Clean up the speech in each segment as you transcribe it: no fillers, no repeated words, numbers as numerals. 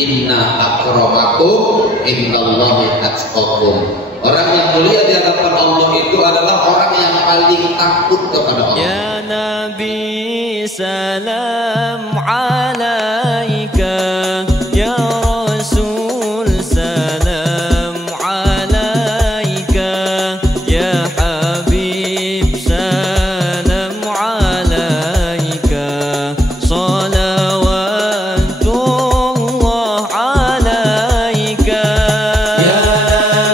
Inna akramakum indallahi atqakum. Orang yang mulia di hadapan Allah itu adalah orang yang paling takut kepada Allah. Ya Nabi salam alaika, ya Rasul salam alaika, ya Habib salam alaika, salawatullah alaika. Ya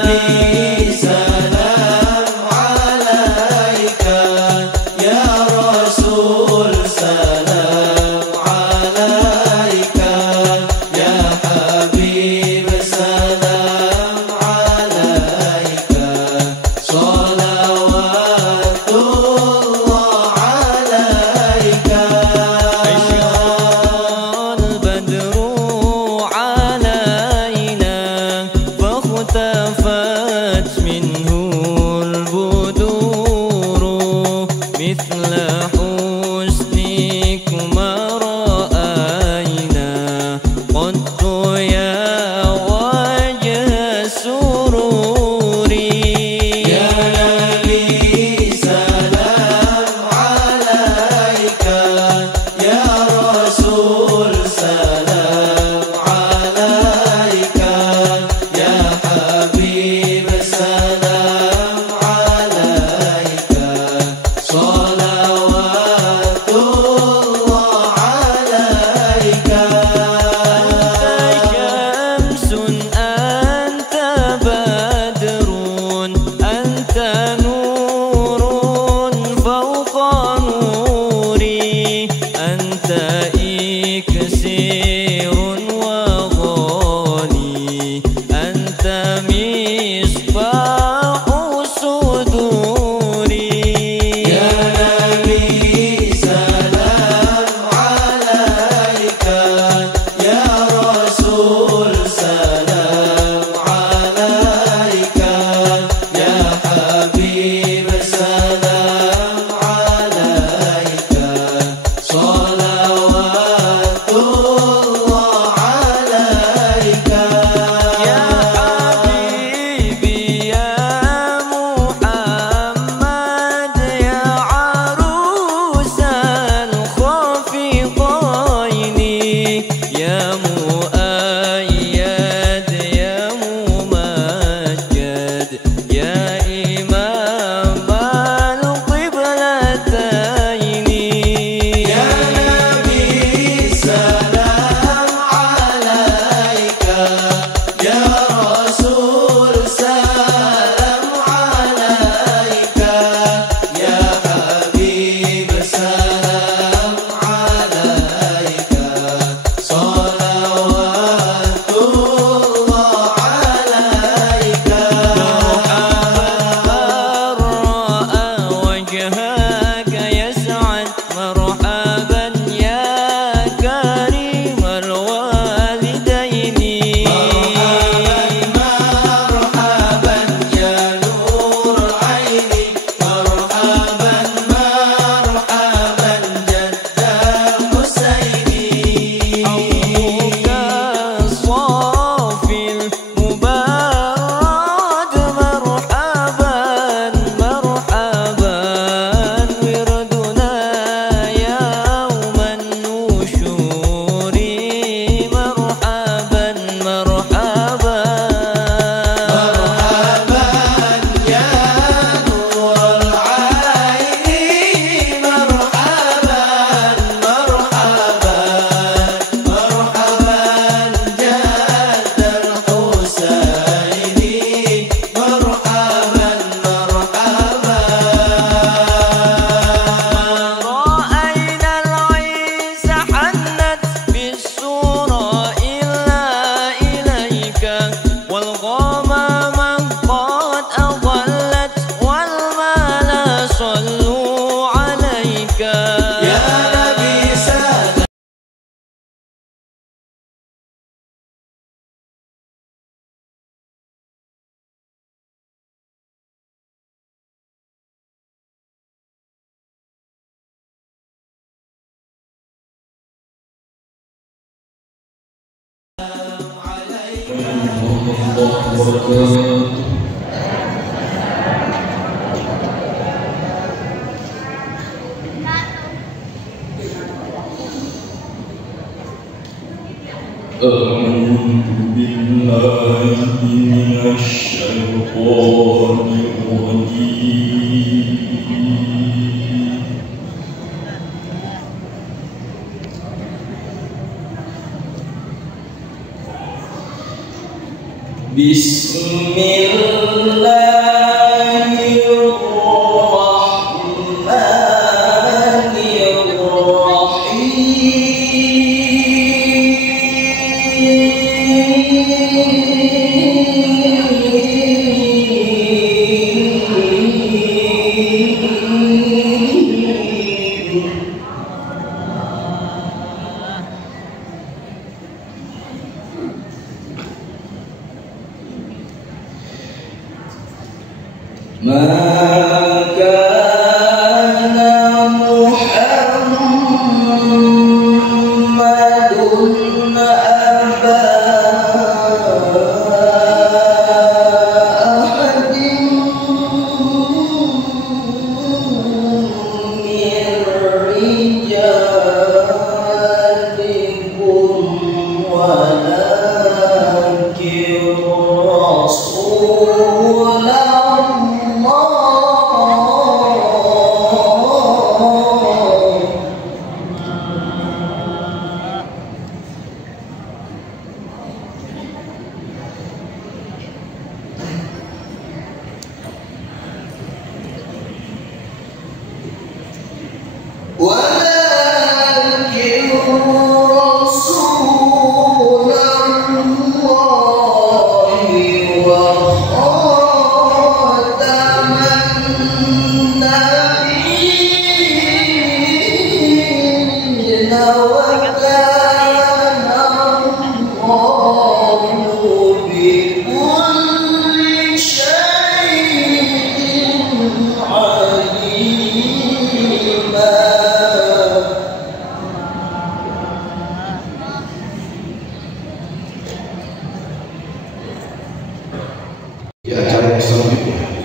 Nabi salam alaika, ya Rasul salam alaika,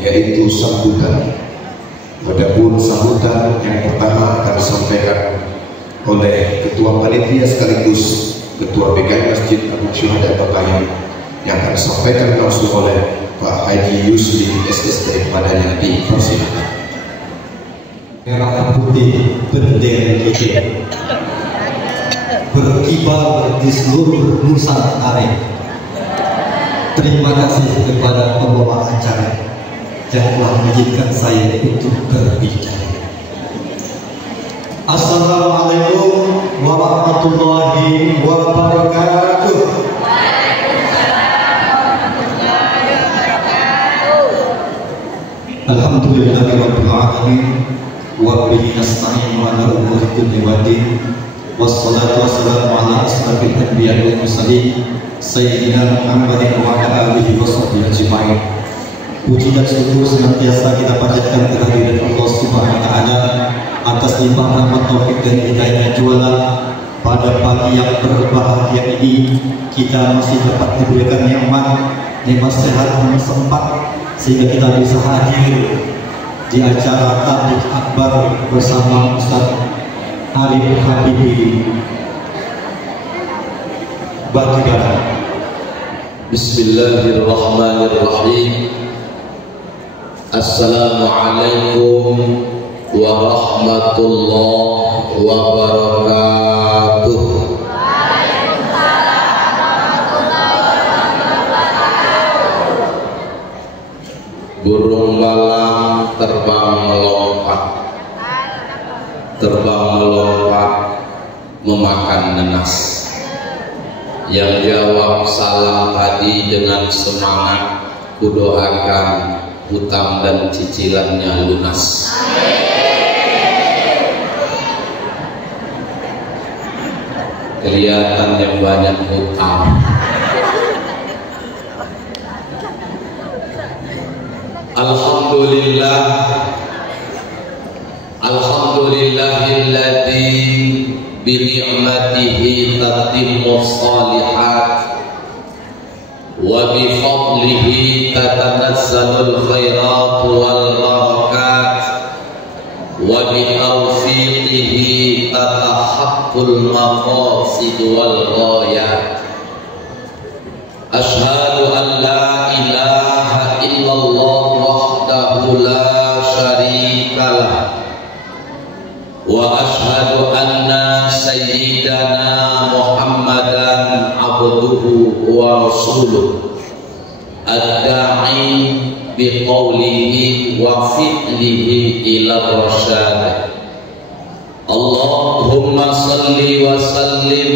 Yaitu sambutan. Adapun sambutan yang pertama akan disampaikan oleh Ketua Panitia sekaligus Ketua BKM Masjid Abu Syuhada Bakayu, yang akan disampaikan langsung oleh Pak Haji Yusli SST padanya di persilakan. Merah putih bendera kita berkibar di seluruh Nusantara. Terima kasih kepada pembawa acara yang telah mengizinkan saya untuk berbicara. Assalamualaikum warahmatullahi wabarakatuh. Alhamdulillahirabbil alamin wa bihi nasta'in ala umuri dunya waddin. Wassalatu wassalamu ala asrafil anbiya'i wal mursalin sayyidina Muhammadin wa ala alihi wa sahbihi ajma'in. Puji dan syukur senantiasa kita panjatkan kehadiran Allah Subhanahu wa taala atas limpah rahmat taufik dan hidayah jualan. Pada pagi yang berbahagia ini kita masih dapat diberikan nikmat sehat dan sempat sehingga kita bisa hadir di acara tabligh akbar bersama Ustaz Arif Habibi Batibara. Bismillahirrahmanirrahim. Assalamualaikum warahmatullahi wabarakatuh. Burung malang terbang melompat memakan nenas. Yang jawab salam tadi dengan semangat, kudoakan hutang dan cicilannya lunas. Kelihatan yang banyak hutang. Alhamdulillah, alhamdulillahilladzi bi ni'matihi tatimmus shalihat wa bi fadlihi tatanazzalul khairat wal barakat wa bi taufiqihi tatahaqqul maqasid wal ghayat. Asyhadu an la ilaha illallah wahdahu la syarika lah wa asyhadu anna sayyidana Muhammadan abduhu wa rasuluh ad-da'i bi qawlihi wa fi'lihi ila rasyad. Allahumma salli wa sallim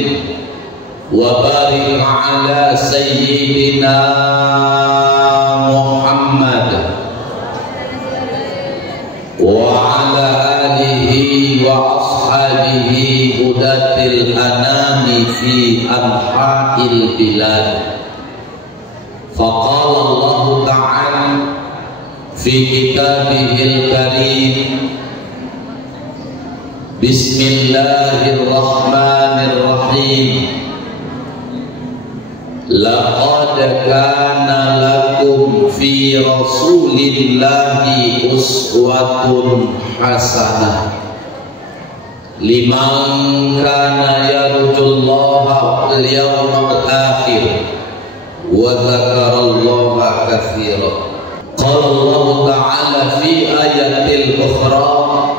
wa barik ala sayyidina Muhammad wa ala alihi wa ashabihi hudatil anami fi anha'il bilad. Faqala Allah ta'ala fi kitabihil karim, Bismillahirrahmanirrahim. Laqad kana lakum fi rasulillahi uswatun hasanah liman kana yarjullaha wal yawmal akhir wa dzakarallaha katsiran. Qala Allah ta'ala fi ayatil ukhra,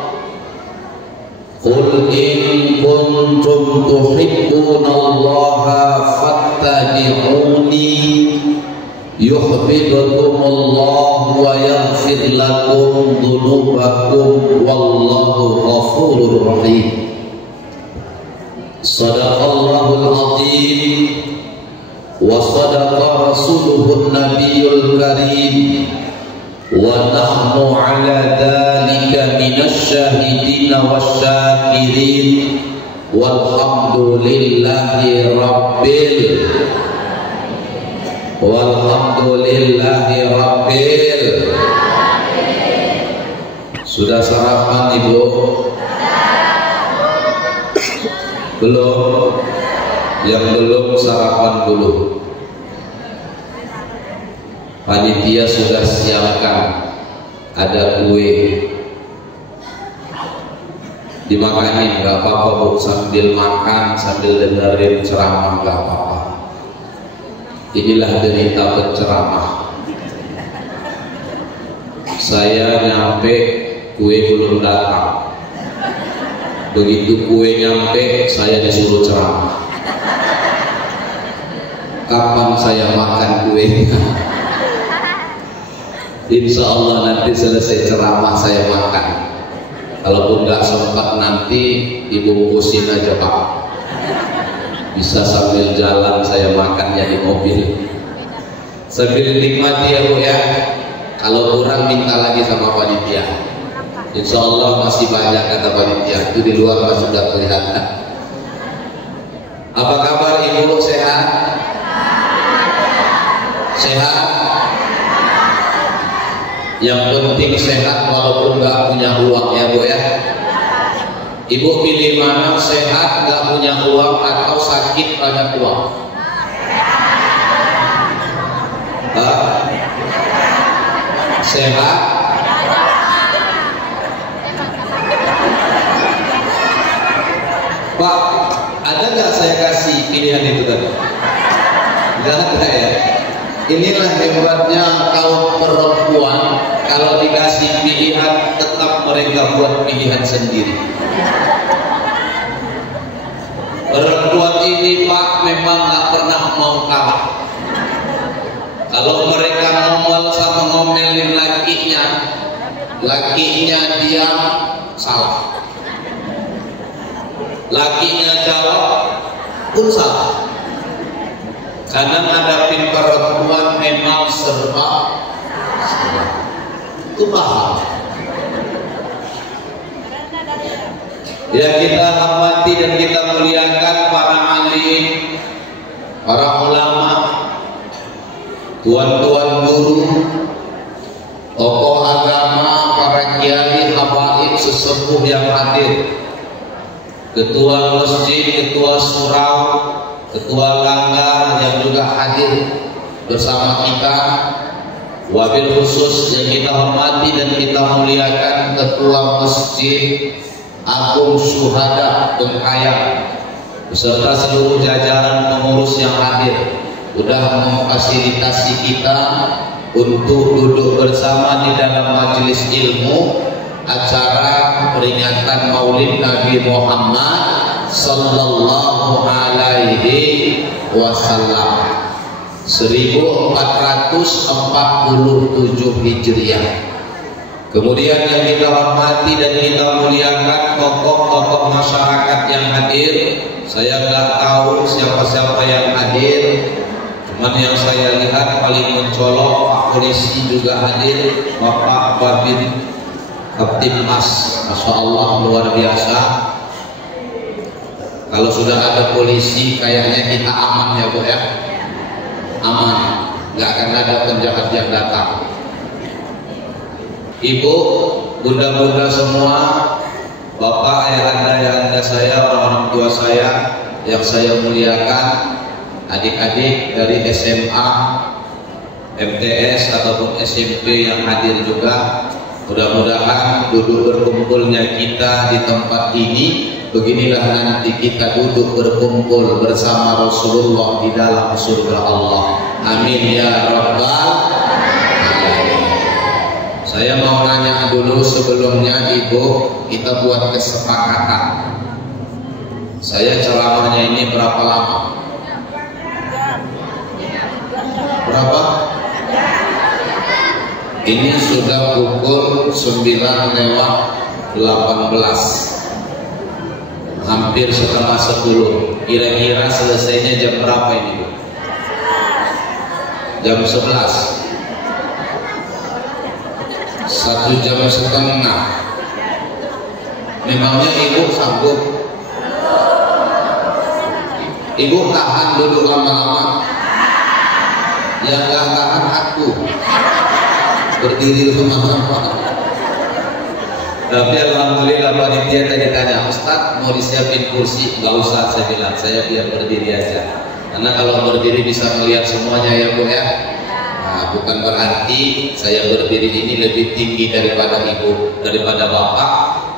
qul in kuntum tuhibbunallaha fattabi'uni yuhibbukumullahu wa yaghfir lakum dhunubakum wallahu ghafurur rahim. Shadaqallahul azim wa sadaqa rasuluhun nabiyyul karim wa nahnu ala dhalika minasyahidina wasyakirin walhamdulillahi rabbil Sudah sarapan Ibu? Belum? Yang belum sarapan dulu. Panitia sudah siapkan, ada kue, dimakanin, gak apa-apa Bu, sambil makan, sambil dengerin ceramah gak apa-apa. Inilah derita penceramah. Saya nyampe, kue belum datang. Begitu kue nyampe, saya disuruh ceramah. Kapan saya makan kuenya? Insya Allah nanti selesai ceramah saya makan. Kalaupun nggak sempat nanti dibungkusin aja Pak. Bisa sambil jalan saya makannya di mobil. Sambil nikmati ya Bu ya. Kalau kurang minta lagi sama panitia. Insya Allah masih banyak kata panitia. Itu di luar masih sudah kelihatan. Apa kabar Ibu, sehat? Sehat? Yang penting sehat walaupun nggak punya uang ya Bu ya. Ibu pilih mana, sehat nggak punya uang atau sakit banyak uang? Sehat. Pak, ada nggak saya kasih pilihan itu tadi? Nggak ada ya. Inilah hebatnya kaum perempuan, kalau dikasih pilihan tetap mereka buat pilihan sendiri. Perempuan ini Pak memang nggak pernah mau kalah. Kalau mereka ngomel sama ngomelin lakinya dia salah. Lakinya jawab pun salah. Karena ngadapin perempuan memang serba itu paham. Ya, kita hormati dan kita muliakan para alim, para ulama, tuan-tuan guru, tokoh agama, para kiai, habaib, sesepuh yang hadir, ketua masjid, ketua surau, ketua langgar yang juga hadir, bersama kita, wabil khusus yang kita hormati dan kita muliakan Ketua Masjid Agung Syuhada Bengkayang beserta seluruh jajaran pengurus yang hadir, sudah memfasilitasi kita untuk duduk bersama di dalam majelis ilmu acara peringatan Maulid Nabi Muhammad sallallahu alaihi wasallam 1447 Hijriah. Kemudian yang kita hormati dan kita muliakan tokoh-tokoh masyarakat yang hadir. Saya nggak tahu siapa-siapa yang hadir, cuman yang saya lihat paling mencolok Pak Polisi juga hadir, Bapak Babin Kaptimmas, Masya Allah luar biasa. Kalau sudah ada polisi kayaknya kita aman ya Bu ya, aman, nggak akan ada penjahat yang datang. Ibu, bunda-bunda semua, bapak, ayahanda saya, orang-orang tua saya yang saya muliakan, adik-adik dari SMA, MTS ataupun SMP yang hadir juga, mudah-mudahan duduk berkumpulnya kita di tempat ini, beginilah nanti kita duduk berkumpul bersama Rasulullah di dalam surga Allah. Amin ya Rabbal. Saya mau nanya dulu sebelumnya Ibu, kita buat kesepakatan. Saya ceramahnya ini berapa lama? Berapa? Ini sudah pukul 9:18, hampir setengah 10. Kira-kira selesainya jam berapa ini Bu? Jam 11. 1 jam setengah. Memangnya Ibu sanggup? Ibu tahan dulu lama-lama. Yang gak tahan aku. Berdiri lama-lama. Tapi alhamdulillah panitia tadi tanya, Ustaz mau disiapin kursi? Gak usah, saya bilang, saya biar berdiri aja. Karena kalau berdiri bisa melihat semuanya ya Bu ya. Bukan berarti saya berdiri ini lebih tinggi daripada Ibu, daripada Bapak,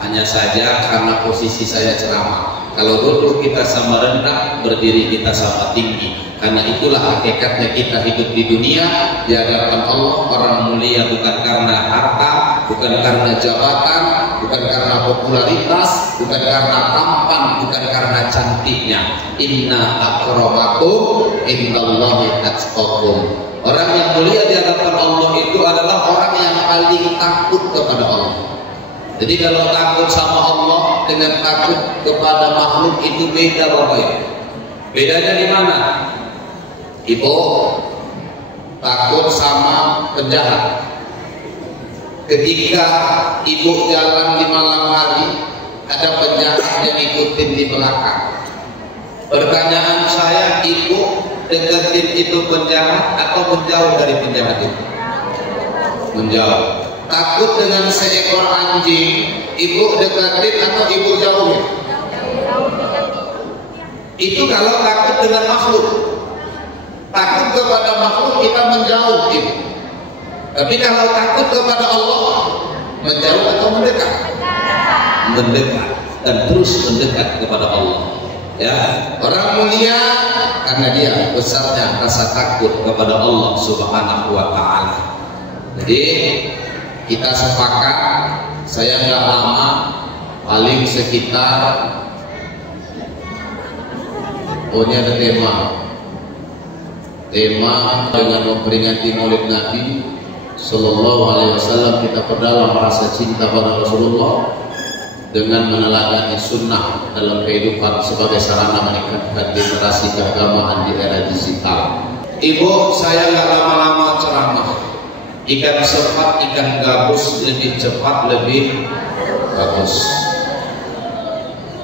hanya saja karena posisi saya ceramah. Kalau duduk kita sama rendah, berdiri kita sama tinggi. Karena itulah hakikatnya kita hidup di dunia di hadapan Allah. Orang mulia bukan karena harta, bukan karena jabatan, bukan karena popularitas, bukan karena tampan, bukan karena cantiknya. Inna akramakum indallahi atqakum. Orang yang mulia di hadapan Allah itu adalah orang yang paling takut kepada Allah. Jadi kalau takut sama Allah dengan takut kepada makhluk itu beda Bapak Ibu. Bedanya di mana? Ibu takut sama penjahat. Ketika Ibu jalan di malam hari, ada penjahat yang ikutin di belakang. Pertanyaan saya, Ibu deketin itu penjahat atau menjauh dari penjahat itu? Menjauh. Takut dengan seekor anjing, Ibu deketin atau Ibu jauhin? Itu kalau takut dengan makhluk. Takut kepada makhluk kita menjauh Ibu. Tapi kalau takut kepada Allah, menjauh atau mendekat? Mendekat, dan terus mendekat kepada Allah. Ya, orang mulia karena dia besarnya rasa takut kepada Allah Subhanahu wa Ta'ala. Jadi kita sepakat, saya nggak lama, paling sekitar, ini ada tema dengan memperingati Maulid Nabi Sallallahu Alaihi Wasallam. Kita perdalam rasa cinta pada Rasulullah dengan meneladani sunnah dalam kehidupan sebagai sarana meningkatkan generasi keagamaan di era digital. Ibu, saya nggak lama-lama ceramah. Ikan sepat, ikan gabus lebih cepat, lebih bagus.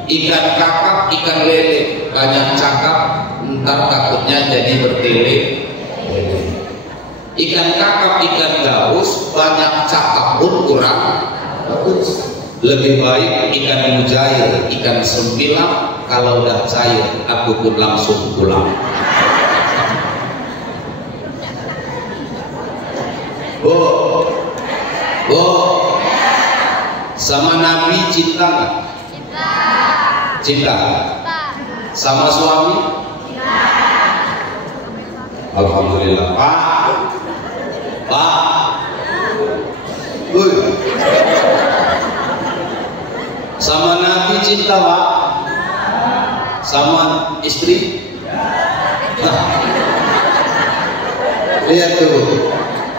Ikan kakap, ikan lele banyak cakap, ntar takutnya jadi bertele. Ikan kakap, ikan gabus banyak cakap pun kurang bagus. Lebih baik ikan mujair, ikan sembilan, kalau udah cair aku pun langsung pulang. cinta nggak? Cinta. Sama suami? Alhamdulillah. Pak. Sama Nabi cinta, Pak? Sama istri? Lihat tuh,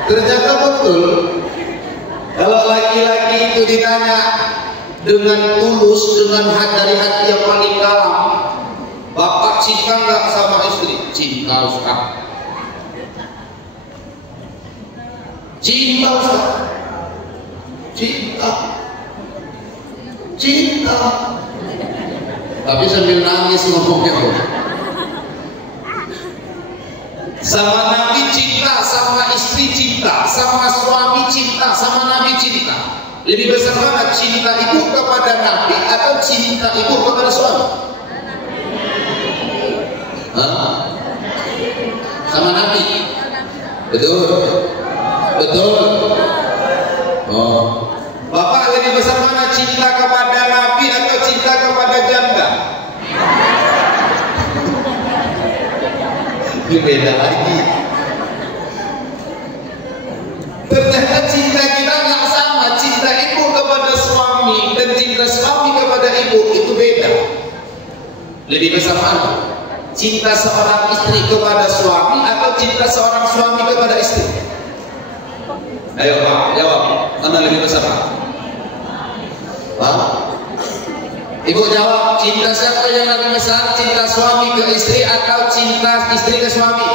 ternyata betul. Kalau laki-laki itu ditanya dengan tulus, dengan dari hati yang paling dalam, bapak cinta nggak sama istri? Cinta, Ustaz. Cinta, Ustaz. Cinta. Cinta. Tapi sambil nangis ngomongnya tuh. Sama Nabi cinta, sama istri cinta, sama suami cinta, sama Nabi cinta. Lebih besar mana cinta itu kepada Nabi atau cinta itu kepada suami? Sama Nabi. Betul. Betul. Oh. Bapak lebih besar mana cinta kepada Nabi atau cinta kepada janda? Ini beda lagi. Ternyata cinta kita nggak sama. Cinta ibu kepada suami dan cinta suami kepada ibu itu beda. Lebih besar mana? Cinta seorang istri kepada suami atau cinta seorang suami kepada istri? Ayo Pak, jawab. Mana lebih besar Pak? Ibu jawab, cinta siapa yang lebih besar? Cinta suami ke istri atau cinta istri ke suami?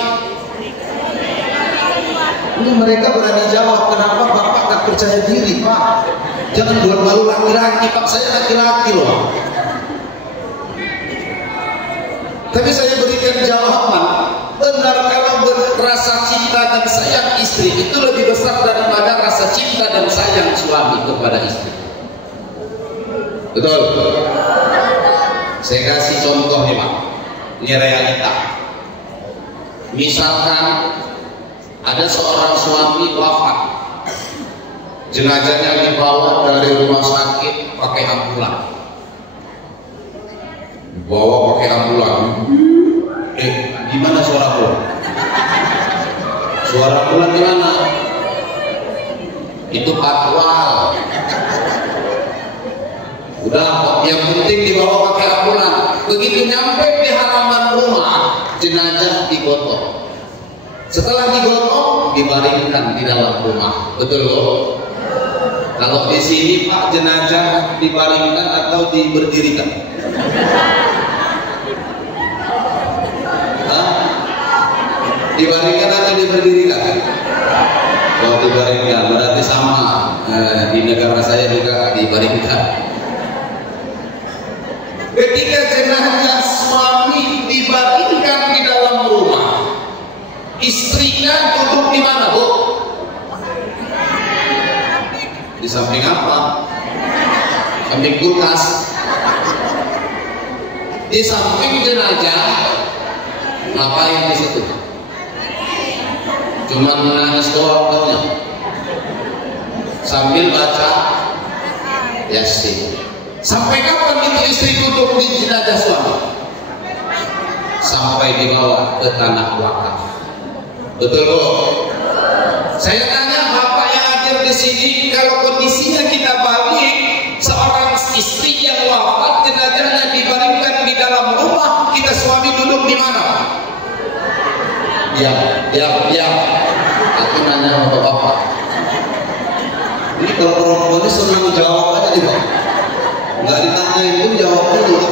Ini mereka berani jawab. Kenapa bapak tak percaya diri, Pak? Jangan buat malu laki-laki, Pak. Saya laki-laki loh. Tapi saya berikan jawaban. Benar, kalau berasa cinta dan sayang istri itu lebih besar daripada rasa cinta dan sayang suami kepada istri. Betul. Saya kasih contoh nih Pak. Ini realita. Misalkan ada seorang suami wafat, jenazahnya dibawa dari rumah sakit pakai ambulan. Dibawa pakai ambulan. Gimana suara ambulan? Suara ambulan gimana? Itu patwal. Udah, yang penting dibawa pakai ambulan. Begitu nyampe di halaman rumah, jenazah digotong. Setelah digotong, dibaringkan di dalam rumah. Betul loh? Kalau di sini Pak, jenazah dibaringkan atau diberdirikan? Dibaringkan atau diberdirikan? Oh, dibaringkan. Berarti sama. Di negara saya juga dibaringkan. Ketika jenazah suami dibaringkan di dalam rumah, istrinya duduk di mana, Bu? Di samping apa? Samping kulkas. Di samping jenazah. Ngapain di situ? Cuma menangis doang taunya. Sambil baca Yasin. Sampai kapan itu istri duduk di jenazah suami? Sampai dibawa ke tanah wakaf. Betul Bu? Saya tanya Bapak yang hadir di sini, kalau kondisinya kita balik, seorang istri yang wafat, jenazahnya dibaringkan di dalam rumah, kita suami duduk di mana? Diam. Aku nanya sama Bapak. Ini kalau perempuan ini senang jawab aja nih Pak. Nggak ditanya itu jawabnya dulu.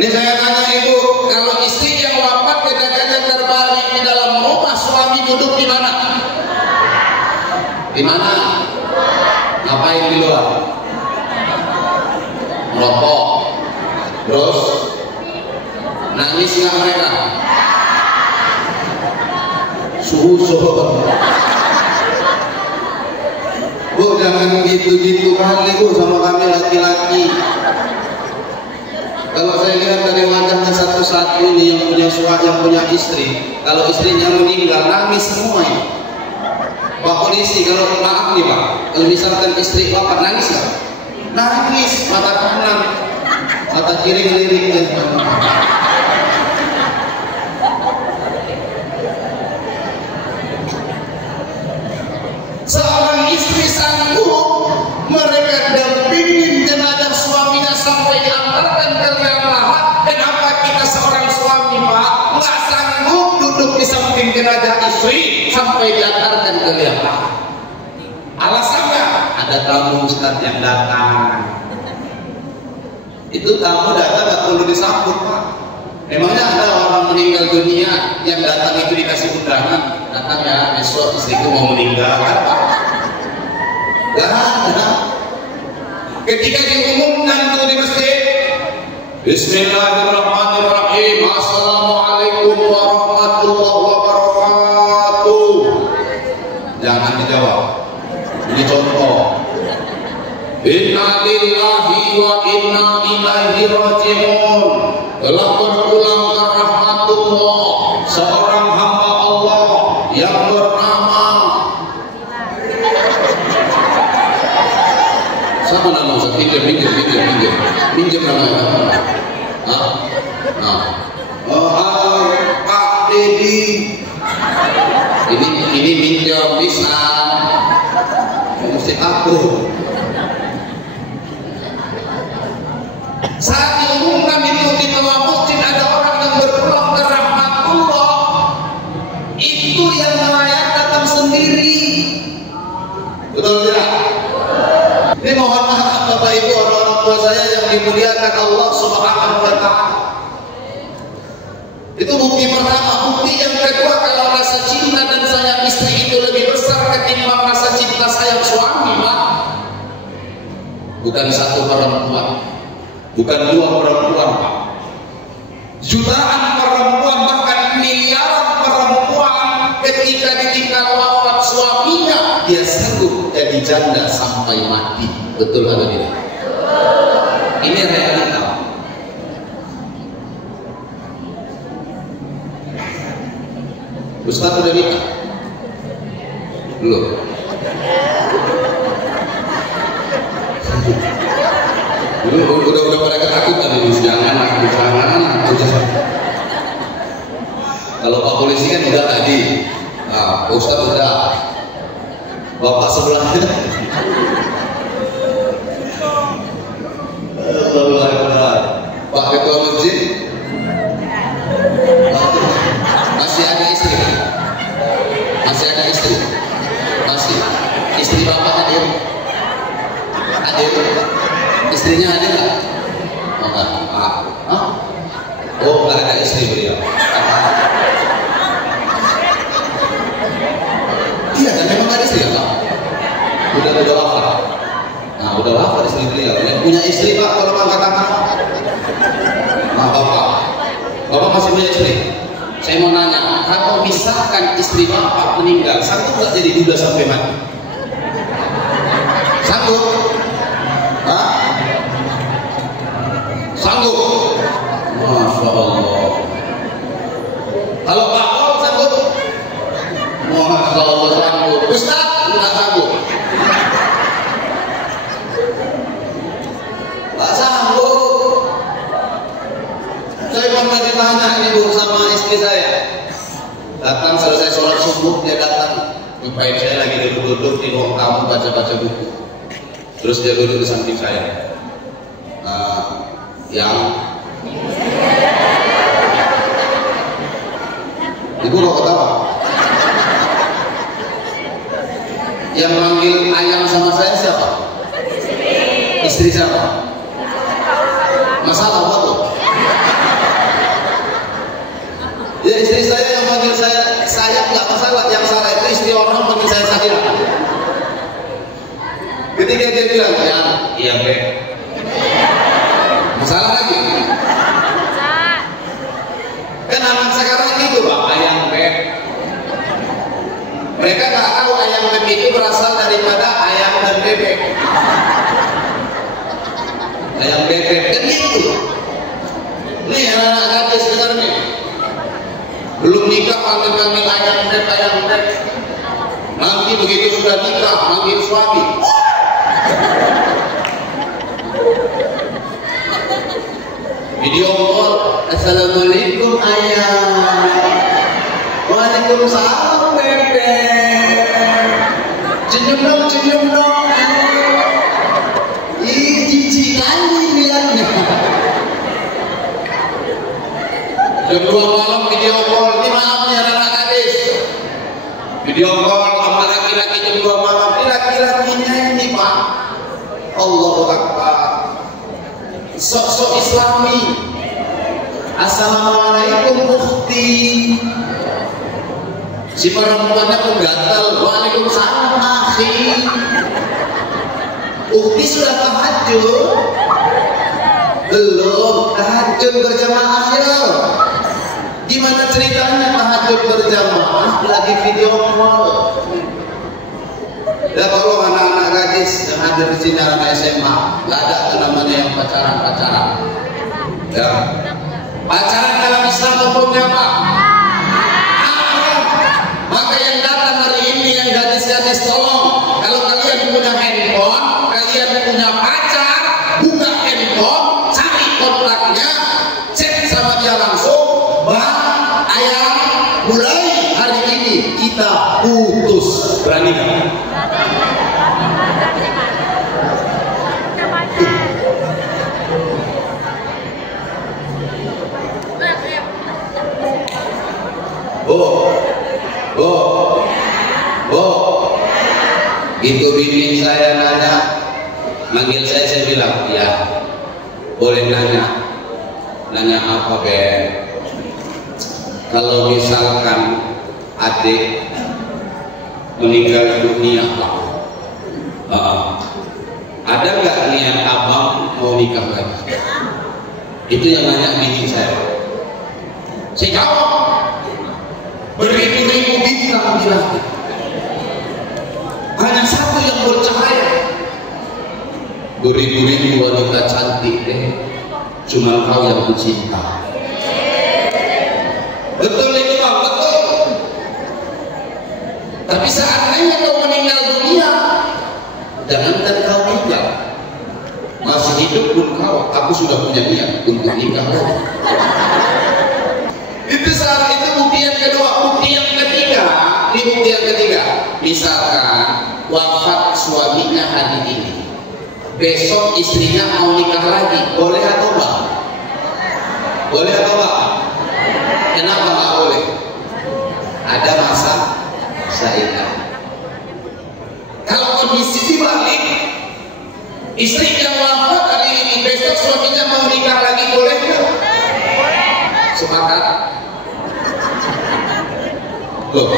Ini saya tanya Ibu, kalau istri yang wafat jenazahnya terbaring di dalam rumah, suami duduk di mana? Di mana? Ngapain di luar? Merokok. Terus nangis nggak mereka? Suhu. Bu, jangan gitu-gitu kali Bu sama kami laki-laki. Kalau saya lihat dari wajahnya satu-satu ini yang punya suami, yang punya istri, kalau istrinya meninggal nangis semua ya. Pak polisi, kalau maaf nih Pak, kalau misalkan istri Bapak nangis nggak? nangis, mata kanan, mata kiri ngelirik. Seorang istri sanggup mereka dampingin jenazah suaminya sampai diantarkan ke liang lahat. Kenapa kita seorang suami Pak nggak sanggup duduk di samping jenazah istri sampai diantarkan ke liang lahat? Alasannya ada tamu Ustaz yang datang. Itu tamu datang nggak perlu disambut Pak. Memangnya ada orang meninggal dunia yang datang itu dikasih undangan? Datang ya, besok istriku mau meninggal kan Pak? Gak ada. Ketika diumumkan itu di masjid, Bismillahirrahmanirrahim, Assalamualaikum warahmatullahi wabarakatuh. Jangan dijawab. Ini contoh. Inna lillahi wa inna ilaihi raji'un. Telah berulang ke rahmatullah seorang hamba Allah yang bernama sama nama Ustaz, pinjam namanya. Pak Dedi. Ini minjam bisa. Mesti aku. Saat diumumkan itu di bawah masjid ada orang yang berpulang ke rahmatullah, itu yang layak datang sendiri. Betul tidak? Ini mohon maaf Bapak Ibu, orang-orang tua saya yang dimuliakan Allah Subhanahu wa Ta'ala. Itu bukti pertama. Bukti yang kedua, kalau rasa cinta dan sayang istri itu lebih besar ketimbang rasa cinta sayang suami, Pak. Bukan satu perempuan, bukan dua perempuan, Pak. Jutaan perempuan, bahkan miliaran perempuan ketika ditinggal wafat suaminya, dia sanggup jadi janda sampai mati. Betul atau tidak? Ini realita. Ustaz udah nikah? Belum. Udah pada ketakutan ini, jangan. Kalau Pak Polisi kan udah tadi, nah, Pak Ustaz udah, Bapak sebelahnya, Pak Ketua Masjid, masih ada istri, masih istri Bapak hadir, istrinya ada nggak? Oh nggak, oh nggak ada istri beliau. Iya, dan memang ada istri ya Pak. Udah wafat. Nah, udah wafat istri beliau. Yang punya istri Pak, kalau angkat tangan. Nah, Bapak masih punya istri. Saya mau nanya, kalau misalkan istri Bapak meninggal, sanggup nggak jadi duda sampai mati? Sanggup? Hah? Sanggup? Masya Allah. Kalau Pak Paul sanggup? Masya Allah sanggup. Ustaz nggak sanggup. Nggak sanggup. Saya pernah ditanya ini Bu sama istri saya. Datang selesai sholat subuh, dia datang. Baik, saya lagi duduk-duduk di ruang tamu baca-baca buku. Terus dia duduk di samping saya. Ibu kok ketawa? Yang manggil ayam sama saya siapa? Istri siapa? Masalah apa tuh? Ya istri saya yang manggil saya nggak masalah. Yang salah itu istri orang manggil saya Sahira. Ketika dia bilang, iya Beb, masalah lagi. Kan anak sekarang gitu Pak, ayam Beb. Mereka nggak tahu ayam Beb itu berasal daripada ayam dan bebek. Ayam bebek kan gitu. Nih anak-anak gadis sekarang nih, belum nikah panggil ayam Beb. Nanti begitu sudah nikah manggil suami. Assalamualaikum ayah. Waalaikumsalam bebek. Senyum dong. Ih, jijik kali bilangnya. Jam 2 malam video call. Ini maaf nih anak gadis. Video call sama laki-laki jam 2 malam. Ini laki-lakinya ini Pak. Allahu Akbar. Sok-sok Islami. Assalamualaikum ukhti. Si perempuannya pun gatal. Waalaikumsalam akhi. Ukhti sudah tahajud? Belum. Tahajud berjamaah ya. Gimana ceritanya tahajud berjamaah lagi video call? Ya kalau anak-anak gadis yang ada di sini anak SMA, nggak ada tuh namanya yang pacaran. Ya. Pacaran dalam Islam hukumnya apa? Maka yang datang hari ini yang gadis-gadis tolong, kalau kalian punya handphone, kalian punya pacar, buka handphone, cari kontaknya, cek sama dia langsung, bang, ayah, mulai hari ini kita putus. Berani kan? Itu bini saya nanya, manggil saya bilang, ya boleh nanya apa Ben? Kalau misalkan adik meninggal dunia Pak, ada nggak niat abang mau nikah lagi? Itu yang nanya bini saya. Saya jawab, beribu-ribu bintang di langit, hanya satu yang bercahaya. Beribu-ribu wanita cantik cuma kau yang mencinta. Betul itu Bang, betul. Tapi seandainya kau meninggal dunia, jangankan kau meninggal, masih hidup pun aku sudah punya niat untuk nikah. Itu saat itu bukti yang kedua. Bukti yang ketiga, misalkan wafat suaminya hari ini, besok istrinya mau nikah lagi, boleh atau enggak? Boleh atau enggak? Kenapa enggak boleh? Ada masa saidah. Kalau kondisi dibalik, istrinya wafat hari ini, besok suaminya mau nikah lagi, boleh enggak? Sepakat? Loh,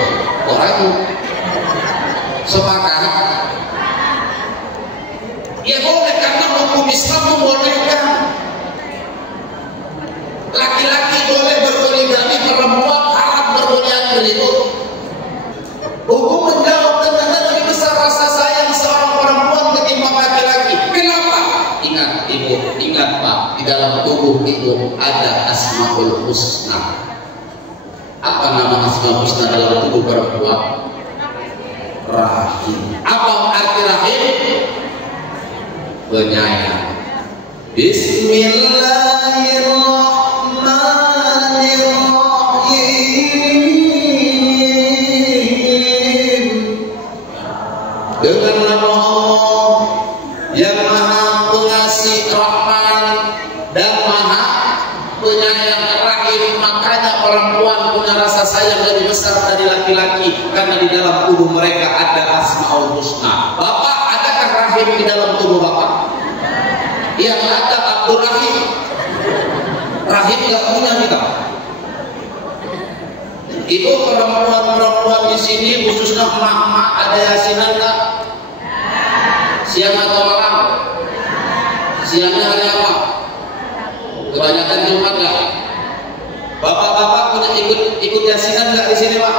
orang sepakat? Ya boleh, karena hukum Islam membolehkan. Laki-laki boleh berpoligami, perempuan haram berpoligami. Itu hukum menjawab ternyata lebih besar rasa sayang seorang perempuan ketimbang laki-laki. Kenapa? Ingat ibu, ingat Pak, di dalam tubuh itu ada Asmaul Husna. Apa nama Asmaul Husna dalam tubuh perempuan? Rahim. Apa arti rahim? Penyayang. Bismillahirrahmanirrahim. Dengan nama Allah yang Maha Pengasih Rahman dan Maha Penyayang Rahim, makanya perempuan punya rasa sayang lebih besar dari laki-laki, karena di dalam tubuh mereka ada Asmaul Husna. Bapak, adakah rahim di dalam tubuh Bapak? Yang ada Abdul Rahim. Rahim nggak punya kita. Itu perempuan-perempuan di sini, khususnya emak-emak, ada yasinan nggak? Siang atau malam? Siangnya hari apa? Kebanyakan Jumat nggak? Bapak-bapak punya ikut yasinan nggak di sini Pak?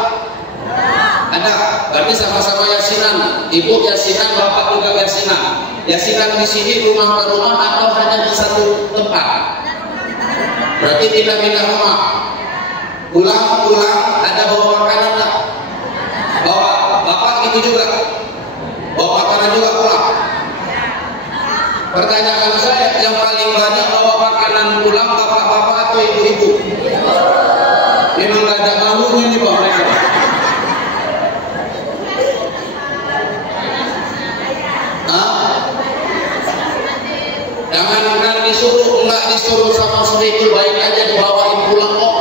Ada. Berarti sama-sama yasinan. Ibu yasinan, bapak juga yasinan. Yasinan di sini rumah ke rumah atau hanya di satu tempat? Berarti pindah-pindah rumah. Pulang-pulang ada bawa makanan nggak? Bawa. Bapak itu juga. Bawa makanan juga pulang. Pertanyaan saya, yang paling banyak bawa makanan pulang bapak-bapak atau ibu? ibu? Memang gak ada malunya nih Pak mereka. Jangankan disuruh, enggak disuruh sama sedikit, baik aja dibawain pulang kok.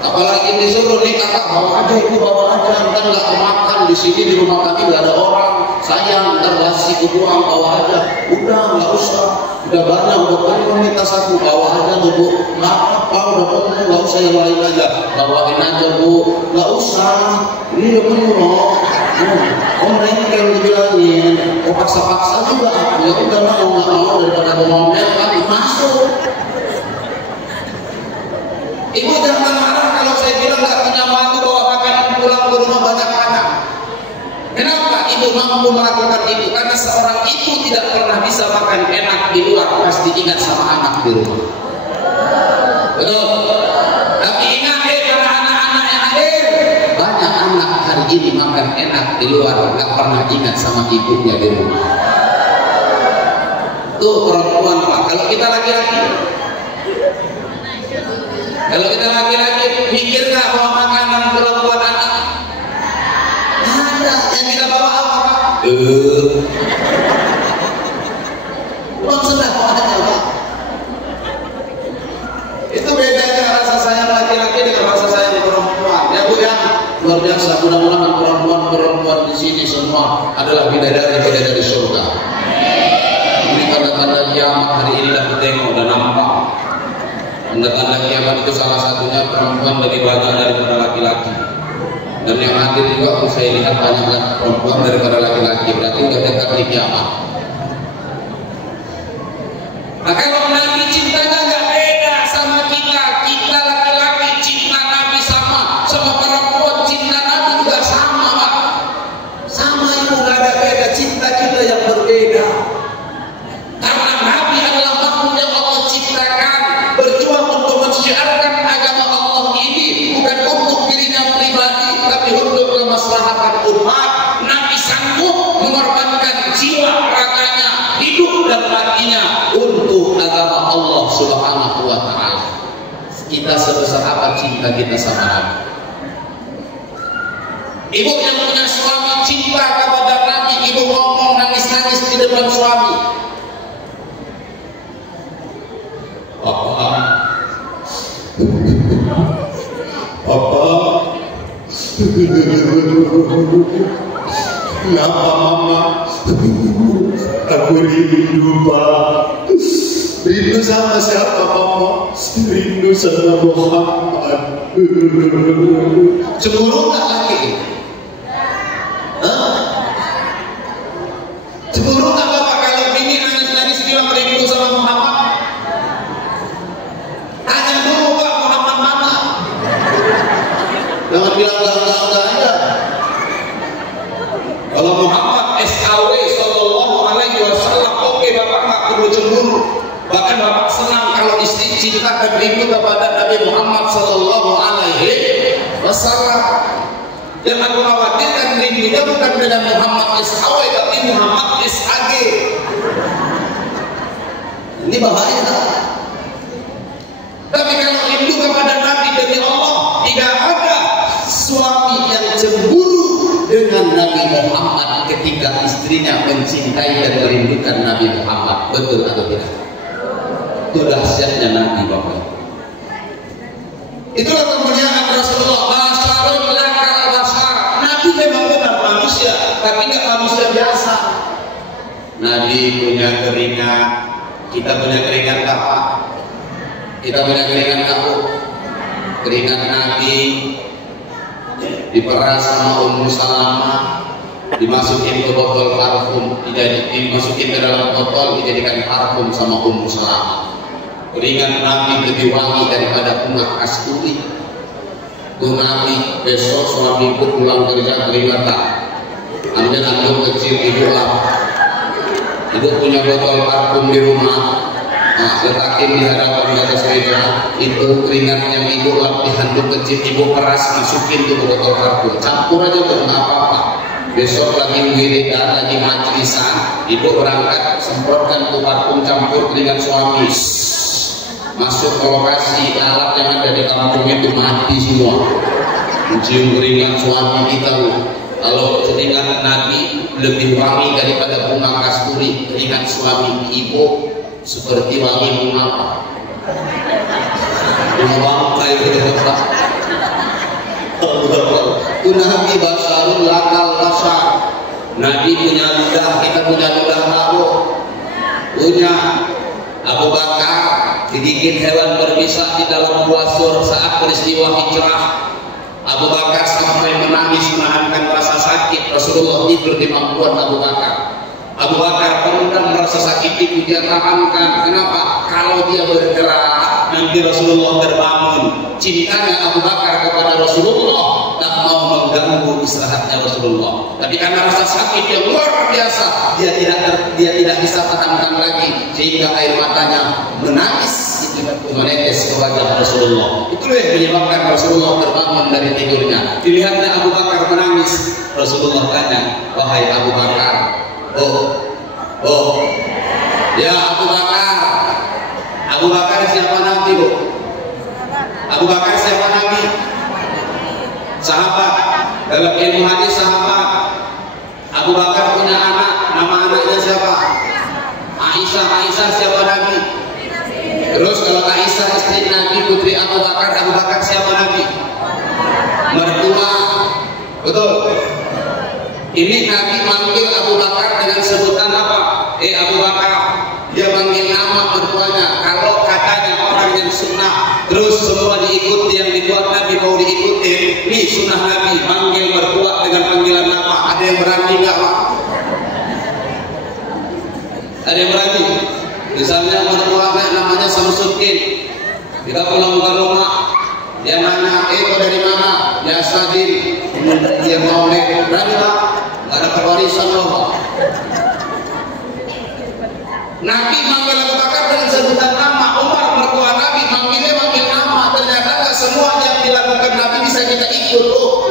Apalagi disuruh nih kakak bawa aja, itu bawa aja, ntar nggak kemakan di sini di rumah kami nggak ada orang, sayang ntar basi kebuang, bawa aja. Udah nggak usah, udah banyak, udah banyak minta satu, bawa aja tuh Bu. Nggak apa, udah penuh, nggak usah yang lain aja, bawain aja Bu. Nggak usah, ini udah penuh loh. Om rengkel dibilangin, oh paksa-paksa juga, ya udah mau nggak mau daripada ngomel kan masuk. Ibu jangan marah kalau saya bilang nggak punya mantu bawa makanan pulang ke rumah banyak anak. Kenapa ibu mampu melakukan itu? Karena seorang ibu tidak pernah bisa makan enak di luar, pasti ingat sama anak di rumah. Betul. Tapi ingat para anak-anak yang hadir, banyak anak hari ini makan enak di luar, nggak pernah ingat sama ibunya di rumah. Tuh perempuan Pak. Kalau kita laki-laki, mikir nggak bawa makanan pulang buat anak? Ada. Yang kita bawa apa Pak? Uang sedekah aja Pak. Itu bedanya rasa sayang laki-laki dengan rasa sayang perempuan. Ya Bu ya, luar biasa. Mudah-mudahan perempuan di sini semua adalah bidadari surga. Ini tanda-tanda kiamat hari ini dah tengok dan nampak. Tanda-tanda kiamat itu salah satunya perempuan lebih banyak daripada laki-laki. Dan yang hadir juga saya lihat banyak perempuan daripada laki-laki. Berarti udah dekat di kiamat. Nah kalau Nabi cintanya nggak beda sama kita. Kita laki-laki cinta Nabi sama perempuan cinta Nabi juga sama Pak. Sama itu nggak ada beda, cinta kita yang berbeda. Karena Nabi adalah makhluk yang Allah ciptakan, berjuang untuk menyiarkan agama Allah ini bukan untuk dirinya pribadi, tapi untuk kemaslahatan umat. Nabi sanggup mengorbankan jiwa, raganya, hidup dan matinya untuk agama Allah Subhanahu wa Ta'ala. Kita sebesar apa cinta kita sama Nabi? Ibu yang punya suami cinta kepada Nabi, ibu ngomong nangis-nangis di depan suami. Papa, kenapa Mama? Aku rindu Pak. Rindu sama siapa Mama? Rindu sama Muhammad. Cemburu nggak lagi? Cemburu nggak Bapak kalau bini nangis-nangis bilang rindu sama Muhammad? Tanya dulu Pak, Muhammad mana? Jangan bilang enggak aja. Kalau Muhammad SAW Sallallahu Alaihi Wasallam, oke Bapak nggak perlu cemburu. Bahkan Bapak senang kalau istri cinta dan rindu kepada Nabi Muhammad Sallallahu Alaihi Wasallam. Yang aku khawatirkan rindunya bukan dengan Muhammad SAW, tapi Muhammad SAG. Ini bahaya. Tapi kalau rindu kepada Nabi demi Allah, tidak ada suami yang cemburu dengan Nabi Muhammad ketika istrinya mencintai dan merindukan Nabi Muhammad. Betul atau tidak? Itu dahsyatnya Nabi Bapak. Itulah kemuliaan Rasulullah. Basarun lakal basar. Nabi memang benar manusia, tapi tidak manusia biasa. Nabi punya keringat, kita punya keringat apa? Kita punya keringat apa? Keringat Nabi diperas sama Ummu Salamah, dimasukin ke botol parfum, dimasukin ke dalam botol, dijadikan parfum sama Ummu Salamah. Keringat Nabi lebih wangi daripada bunga kasturi. Tuh Nabi besok suamiku pulang kerja keringatan, ambil anduk kecil ibu lap. Ibu punya botol parfum di rumah, letakin di hadapan atas meja. Itu keringat yang ibu lap di handuk kecil, ibu peras masukin tuh ke botol parfum, campur aja tuh nggak apa-apa. Besok lagi wiridan, lagi majlisan, ibu berangkat semprotkan tuh parfum campur keringat suami. masuk ke lokasi, lalat yang ada di kampung itu mati semua. Mencium keringat suami kita loh. Kalau keringat Nabi lebih wangi daripada bunga kasturi, keringat suami ibu seperti wangi bunga apa? Bunga bangkai berdekat. Nabi basarul lakal basar. Nabi punya ludah, kita punya ludah apa? Punya. Abu Bakar digigit hewan berbisa di dalam gua Sur saat peristiwa hijrah. Abu Bakar sampai menangis menahankan rasa sakit. Rasulullah tidur di pangkuan Abu Bakar. Abu Bakar pernah merasa sakit itu dia tahankan. Kenapa? Kalau dia bergerak nanti Rasulullah terbangun. Cintanya Abu Bakar kepada Rasulullah tak mau mengganggu istirahatnya Rasulullah. Tapi karena rasa sakit yang luar biasa, dia tidak bisa tahankan lagi sehingga air matanya menangis itu menetes ke wajah Rasulullah. Itulah yang menyebabkan Rasulullah terbangun dari tidurnya. Dilihatnya Abu Bakar menangis. Rasulullah tanya, wahai Abu Bakar, ya Abu Bakar. Abu Bakar siapa Nabi, Bu? Abu Bakar siapa Nabi? Sahabat. Dalam ilmu hadis sahabat. Abu Bakar punya anak, nama anaknya siapa? Aisyah. Aisyah siapa Nabi? Terus kalau Aisyah istri Nabi, putri Abu Bakar siapa Nabi? Mertua. Betul. Ini Nabi manggil Abu Bakar dengan sebutan apa? Abu Bakar. Dia manggil nama mertuanya. Kalau katanya orang yang sunnah terus semua diikuti, yang dibuat Nabi mau diikuti, ini sunnah Nabi manggil mertua dengan panggilan nama. Ada yang berani nggak, Pak? Ada yang berani? Misalnya mertuanya namanya Samsuddin, kita pulang ke rumah, dia nanya, kau dari mana? Ya Sadin. Dia mau naik, berani Pak? Nggak ada pewarisan loh, Pak. Nabi manggil Abu Bakar dengan sebutan nama. Umar mertua Nabi manggil nama. Ternyata nggak semua yang dilakukan Nabi bisa kita ikut, loh.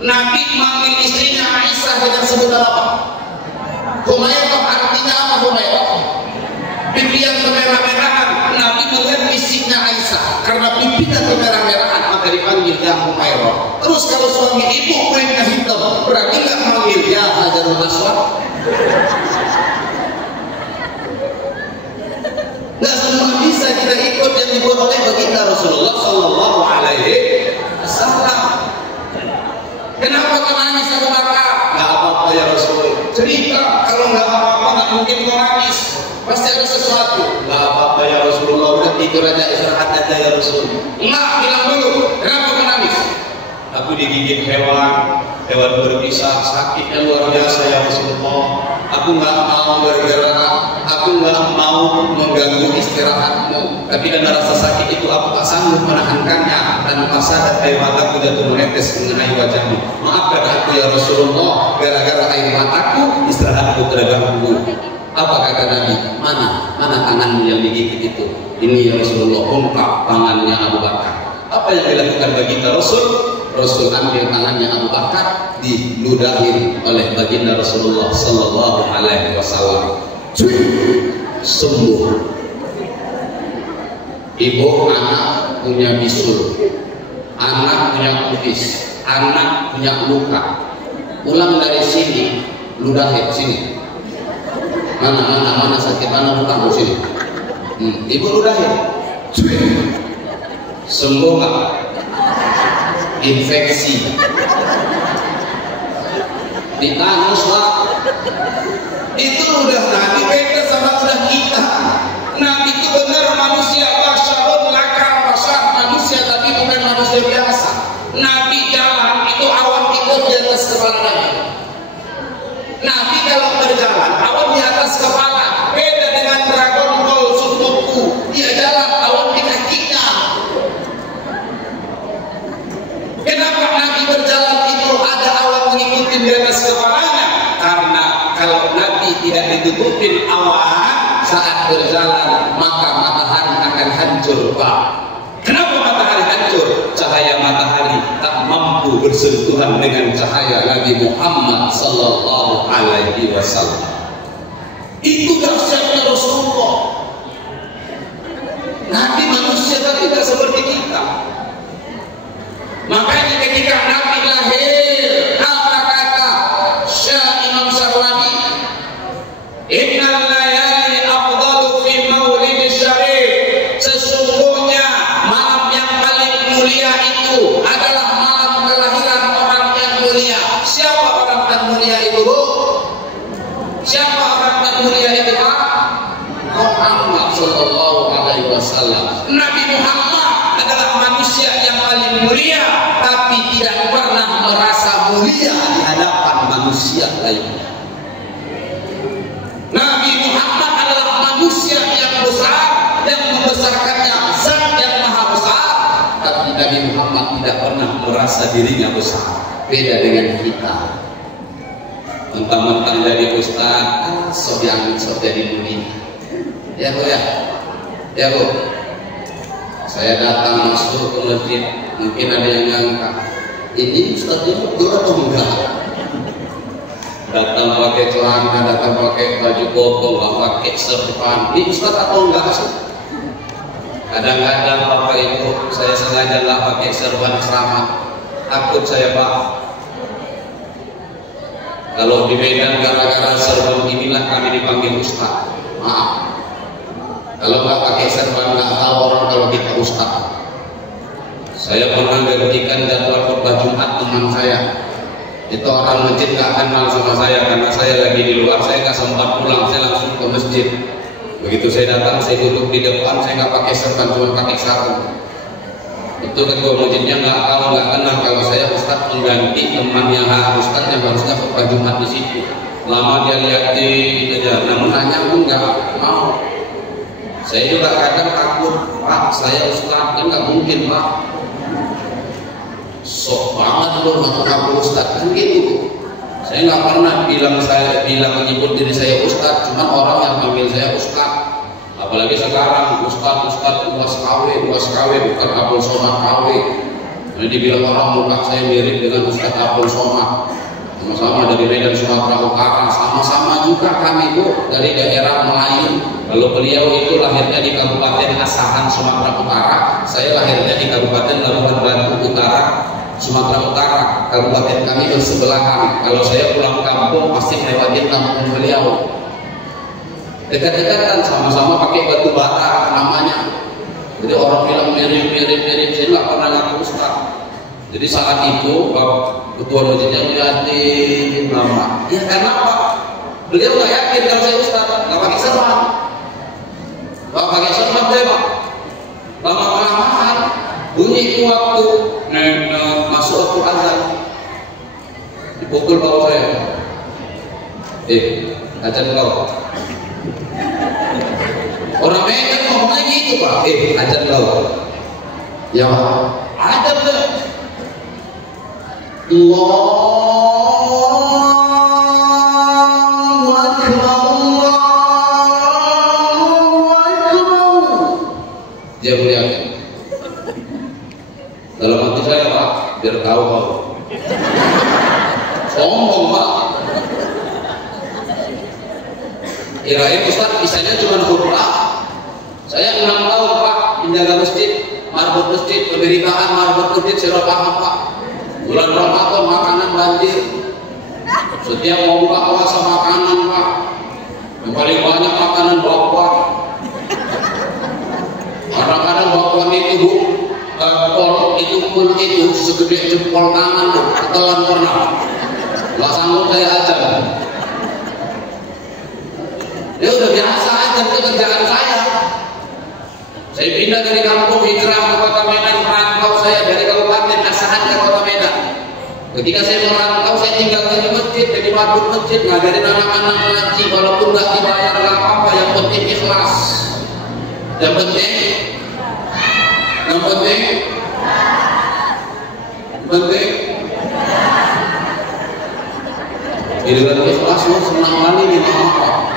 Nabi manggil istrinya Aisyah dengan sebutan apa? Humairah. Artinya apa Humairah? Pipi yang kemerah-merahan. Nabi melihat fisiknya Aisyah, karena pipinya kemerah-merahan maka dipanggil ya Humairah. Terus kalau suami ibu kulitnya hitam, berarti nggak manggil ya Hajarul Aswad? Nggak semua bisa kita ikut yang dibuat oleh baginda Rasulullah Sallallahu Alaihi Wasallam. Kenapa kau nangis Abu Bakar? Nggak apa-apa ya Rasul. Cerita, kalau nggak apa-apa nggak mungkin kau nangis. Pasti ada sesuatu. Nggak apa-apa ya Rasulullah. Udah tidur aja, istirahat aja ya Rasul. Nggak, bilang dulu. Kenapa kau nangis? Aku digigit hewan berbisa, sakitnya luar biasa ya Rasulullah. Aku nggak mau bergerak, aku nggak mau mengganggu istirahatmu. Tapi karena rasa sakit itu aku tak sanggup menahankannya, dan masa dan air mataku jatuh menetes mengenai wajahmu. Maafkan aku ya Rasulullah, gara-gara air mataku istirahatku terganggu. Apa kata Nabi? Mana tanganmu yang digigit itu? Ini ya Rasulullah, ungkap tangannya Abu Bakar. Apa yang dilakukan baginda Rasul? Rasul ambil tangannya Abu Bakar, diludahin oleh baginda Rasulullah Sallallahu Alaihi Wasallam. Sembuh. Ibu anak punya bisul, anak punya kutis, anak punya luka. Pulang dari sini, ludahin sini. Mana sakit, mana luka di sini. Ibu ludahin. Sembuh nggak? Infeksi ditanus lah. Itu udah Nabi beda sama udah kita. Nabi itu benar manusia basyarun lakal basar, manusia tapi bukan manusia biasa. Nabi jalan itu awan itu di atas kepala Nabi. Nabi kalau berjalan awan di atas kepala, beda dengan Dragon Ball Sukuku. Dia jalan awan di kakinya. Kenapa Nabi berjalan itu ada awan mengikuti di atas kepalanya? Karena kalau Nabi tidak ditutupin awan saat berjalan, maka matahari akan hancur, Pak. Kenapa matahari hancur? Cahaya matahari tak mampu bersentuhan dengan cahaya Nabi Muhammad Sallallahu Alaihi Wasallam. Itu dahsyatnya Rasulullah. Nabi manusia tapi tidak seperti kita. Makanya ketika Nabi lahir, apa kata Syekh Imam Sarwani? Innal layali afdalu fi maulid syarif. Sesungguhnya malam yang paling mulia itu adalah malam kelahiran orang yang mulia. Siapa orang yang mulia itu, Bu? Siapa orang yang mulia itu, Pak? Muhammad sallallahu alaihi wasallam. Nabi Muhammad adalah manusia yang paling mulia, tapi tidak pernah merasa mulia di hadapan manusia lainnya. Nabi Muhammad adalah manusia yang besar, yang membesarkannya zat yang maha besar, tapi Nabi Muhammad tidak pernah merasa dirinya besar. Beda dengan kita. Mentang-mentang jadi ustaz, sok jadi mulia. Ya Bu ya, ya Bu. Saya datang masuk ke masjid, mungkin ada yang ngangkat. Ini ustaznya betul atau enggak? Datang pakai celana, datang pakai baju koko, nggak pakai serban. Ini ustaz atau enggak sih? Kadang-kadang Bapak Ibu, saya sengaja nggak pakai serban ceramah. Takut saya Pak. Kalau di Medan gara-gara serban inilah kami dipanggil ustaz. Maaf. Kalau nggak pakai serban nggak tahu orang kalau kita ustaz. Saya pernah gantikan jadwal khutbah Jumat teman saya. Itu orang masjid nggak kenal sama saya karena saya lagi di luar, saya nggak sempat pulang, saya langsung ke masjid. Begitu saya datang, saya duduk di depan, saya nggak pakai serban, cuma pakai sarung. Itu ketua masjidnya nggak tahu, nggak kenal kalau saya ustaz pengganti teman yang ustaz yang harusnya khutbah Jumat di situ. Lama dia liatin aja, namun nanya pun nggak mau. Saya juga kadang takut, Pak, saya ustaz, kan nggak mungkin Pak. Sok banget loh ngaku-ngaku ustaz, kan gitu. Saya nggak pernah bilang menyebut diri saya ustaz, cuma orang yang panggil saya ustaz. Apalagi sekarang ustaz luas KW bukan Abdul Somad KW. Jadi dibilang orang muka saya mirip dengan Ustaz Abdul Somad. Sama-sama dari Medan Sumatera Utara, sama-sama juga kami Bu dari daerah Melayu. Kalau beliau itu lahirnya di Kabupaten Asahan Sumatera Utara, saya lahirnya di Kabupaten Labuhan Batu Utara Sumatera Utara. Kabupaten kami bersebelahan. Kalau saya pulang kampung pasti lewatin kampung beliau. Dekat-dekatan, sama-sama pakai batu bata namanya. Jadi orang bilang mirip, saya nggak pernah ngaku ustaz. Jadi saat itu ketua masjidnya ngeliatin nama. Ya karena apa? Beliau nggak yakin kalau saya ustaz, nggak pakai serban. Kalau pakai serban saya Pak, lama-kelamaan bunyi itu waktu masuk waktu azan, dipukul bawah saya. Azan kau. Orang Medan ngomongnya gitu Pak. Azan kau. Ya Pak. Azan deh. Allahu Akbar. Dia melihat. Dalam hati saya Pak, biar tahu Pak. Sombong Pak. Kirain Ustaz bisanya cuma khutbah. Saya 6 tahun Pak menjaga masjid, marbot masjid, pemberitaan marbot masjid saya paham Pak. Bulan Ramadan makanan banjir. Setiap mau buka puasa makanan Pak. Yang paling banyak makanan bakwan. Kadang-kadang bakwan itu Bu, itu segede jempol tangan tuh, ketelan pernah. Nggak sanggup saya ajar. Ya udah biasa aja, itu kerjaan saya. Saya pindah dari kampung hijrah ke kota Medan, merantau saya dari Kabupaten Asahan ke kota Medan. Ketika saya merantau, saya tinggal di masjid, jadi marbot masjid, ngajarin anak-anak ngaji, walaupun nggak dibayar nggak apa-apa, yang penting ikhlas. Yang penting giliran ikhlas lo senang kali nih apa?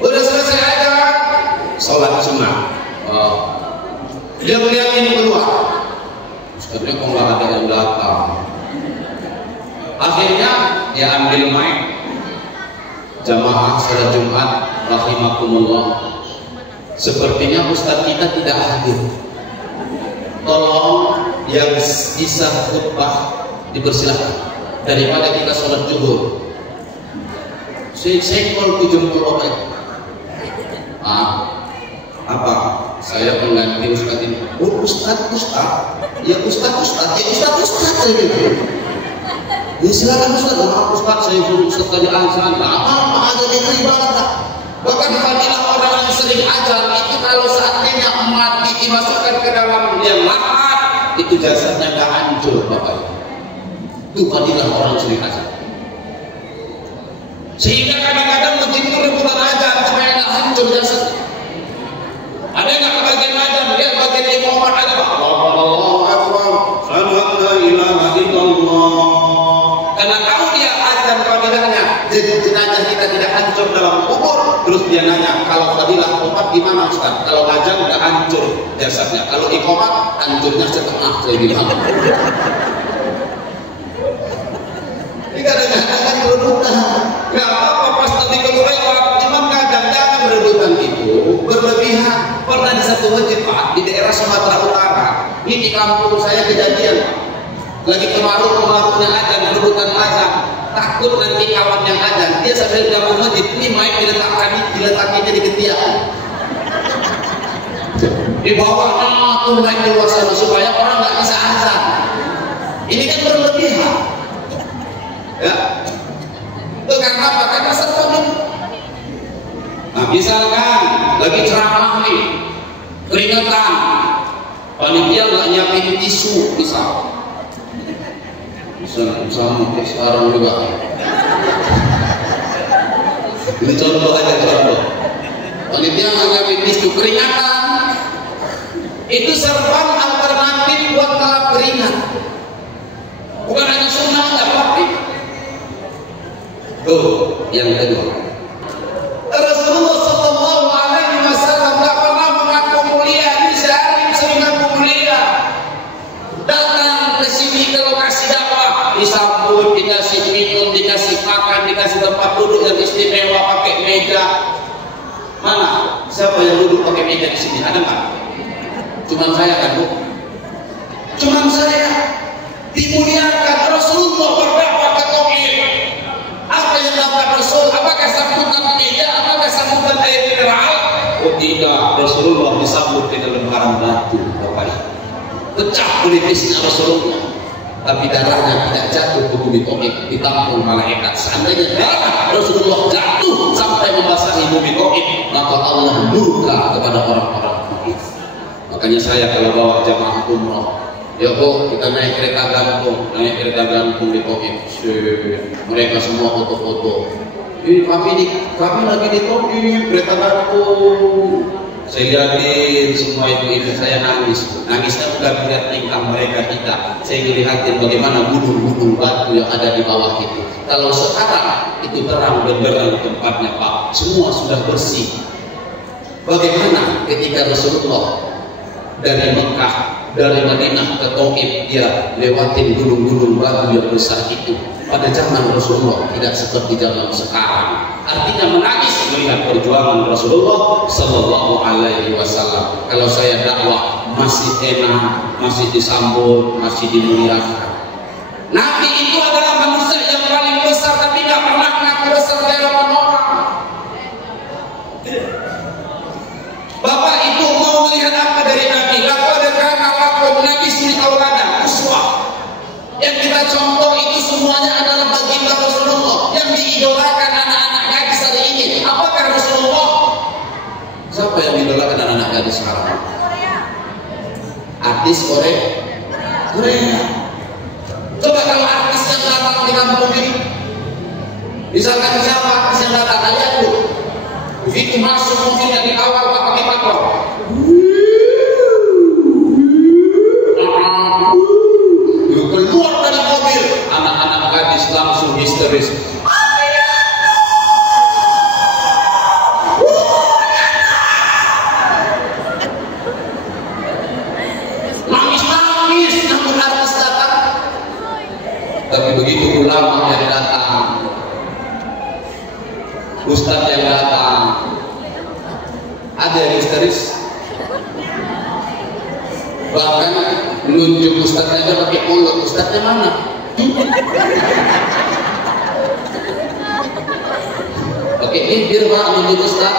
Udah selesai aja sholat sunnah. Dia melihat ini keluar. Ustaznya kok nggak ada yang datang. Akhirnya dia ambil mic. Jamaah salat Jumat rahimakumullah, sepertinya ustaz kita tidak hadir. Tolong yang bisa khutbah dipersilakan daripada kita sholat zuhur. Senggol jempol orang. Apa? Saya pengganti ustaz ini. Oh ustaz. Ya ustaz. Ya ustaz saya gitu. Ya silakan ustaz. Maaf ustaz, saya suruh ustaz tadi azan. Apa ada di ibadah? Bahkan fadilah orang yang sering azan itu kalau seandainya mati dimasukkan ke dalam yang lahat, itu jasadnya gak hancur Bapak. Itu fadilah orang yang sering azan. Sehingga kadang-kadang masjid itu rebutan azan supaya gak hancur jasad. Ada nggak bagian azan? Lihat bagian iqamah ada. Allahu Akbar. Asyhadu an la ilaha illallah. Karena tahu dia azan fadilahnya, jadi jenazah kita tidak hancur dalam kubur. Terus dia nanya, kalau fadilah iqamah gimana Ustaz? Kalau azan udah hancur jasadnya, kalau iqamah hancurnya setengah, saya bilang. Ini kadang-kadang berebutan. Gak apa-apa pas nanti kalau lewat, cuman kadang jangan berebutan itu berlebihan. Pernah di satu masjid Pak, di daerah Sumatera Utara, ini di kampung saya kejadian. Lagi kemaruk-kemaruknya azan, berebutan azan. Takut nanti kawan yang azan, dia sambil gabung masjid, ini mic diletakannya di ketiak. Di bawah tuh mic di luar sana supaya orang nggak bisa azan. Ini kan berlebihan. Ya. Itu karena apa? Karena serta itu. Nah, misalkan lagi ceramah nih, keringetan, panitia nggak nyiapin tisu, misal sama kayak sekarang juga. Ini contoh aja contoh. Panitia nggak nyiapin tisu, keringatan, itu serban alternatif buat ngelap keringat. Bukan hanya sunnah, tapi tuh yang kedua. Rasulullah Sallallahu Alaihi Wasallam tak pernah mengaku mulia di sehari mengaku mulia. Datang ke sini ke lokasi dakwah, disambut, dikasih minum, dikasih makan, dikasih tempat duduk yang istimewa, pakai meja. Mana? Siapa yang duduk pakai meja di sini? Ada nggak? Cuman saya kan Bu? Cuman saya. Dimuliakan Rasulullah berdakwah ke tauhid. Apa yang dapat Rasul? Apakah sambutan meja? Apakah sambutan air mineral? Oh tidak, Rasulullah disambut dengan lembaran batu, Bapak. Pecah politisnya Rasulullah, tapi darahnya tidak jatuh ke bumi tauhid, ditampung malaikat. Seandainya darah Rasulullah jatuh sampai membasahi bumi tauhid, maka Allah murka kepada orang-orang tauhid. Makanya saya kalau bawa jamaah umroh, ya kok kita naik kereta gantung di tauhid, mereka semua foto-foto. Ini kami lagi di tauhid, kereta gantung. Saya lihatin semua itu saya nangisnya bukan melihat tingkah mereka kita. Saya ngelihatin bagaimana gunung-gunung batu yang ada di bawah itu. Kalau sekarang itu terang benderang tempatnya Pak, semua sudah bersih. Bagaimana ketika Rasulullah dari Mekah, dari Madinah ke Taif, dia lewatin gunung-gunung batu yang besar itu. Pada zaman Rasulullah tidak seperti zaman sekarang. Artinya menangis melihat perjuangan Rasulullah Sallallahu Alaihi Wasallam. Kalau saya dakwah masih enak, masih disambut, masih dimuliakan. Nabi itu adalah manusia yang paling besar, tapi tidak pernah ngaku besar dari orang-orang. Bapak Ibu mau melihat apa dari Nabi? Laqad kana lakum nabiyyin taulana uswah. Yang kita contoh itu semuanya adalah baginda Rasulullah yang diidolakan anak-anak gadis hari ini. Apakah Rasulullah? Siapa yang diidolakan anak-anak gadis sekarang? Artis Korea. Coba kalau artis yang datang di kampung ini, misalkan siapa artis yang datang, lihat tuh, begitu masuk mobilnya di awal Pak pakai patok. Keluar dari mobil, anak-anak gadis langsung histeris. Nangis, namun artis datang. Tapi begitu ulama yang datang, ustaz yang datang. Ada yang histeris, bahkan nunjuk ustaznya aja pakai mulut. Ustaznya mana? Pakai bibir pak nunjuk ustaz.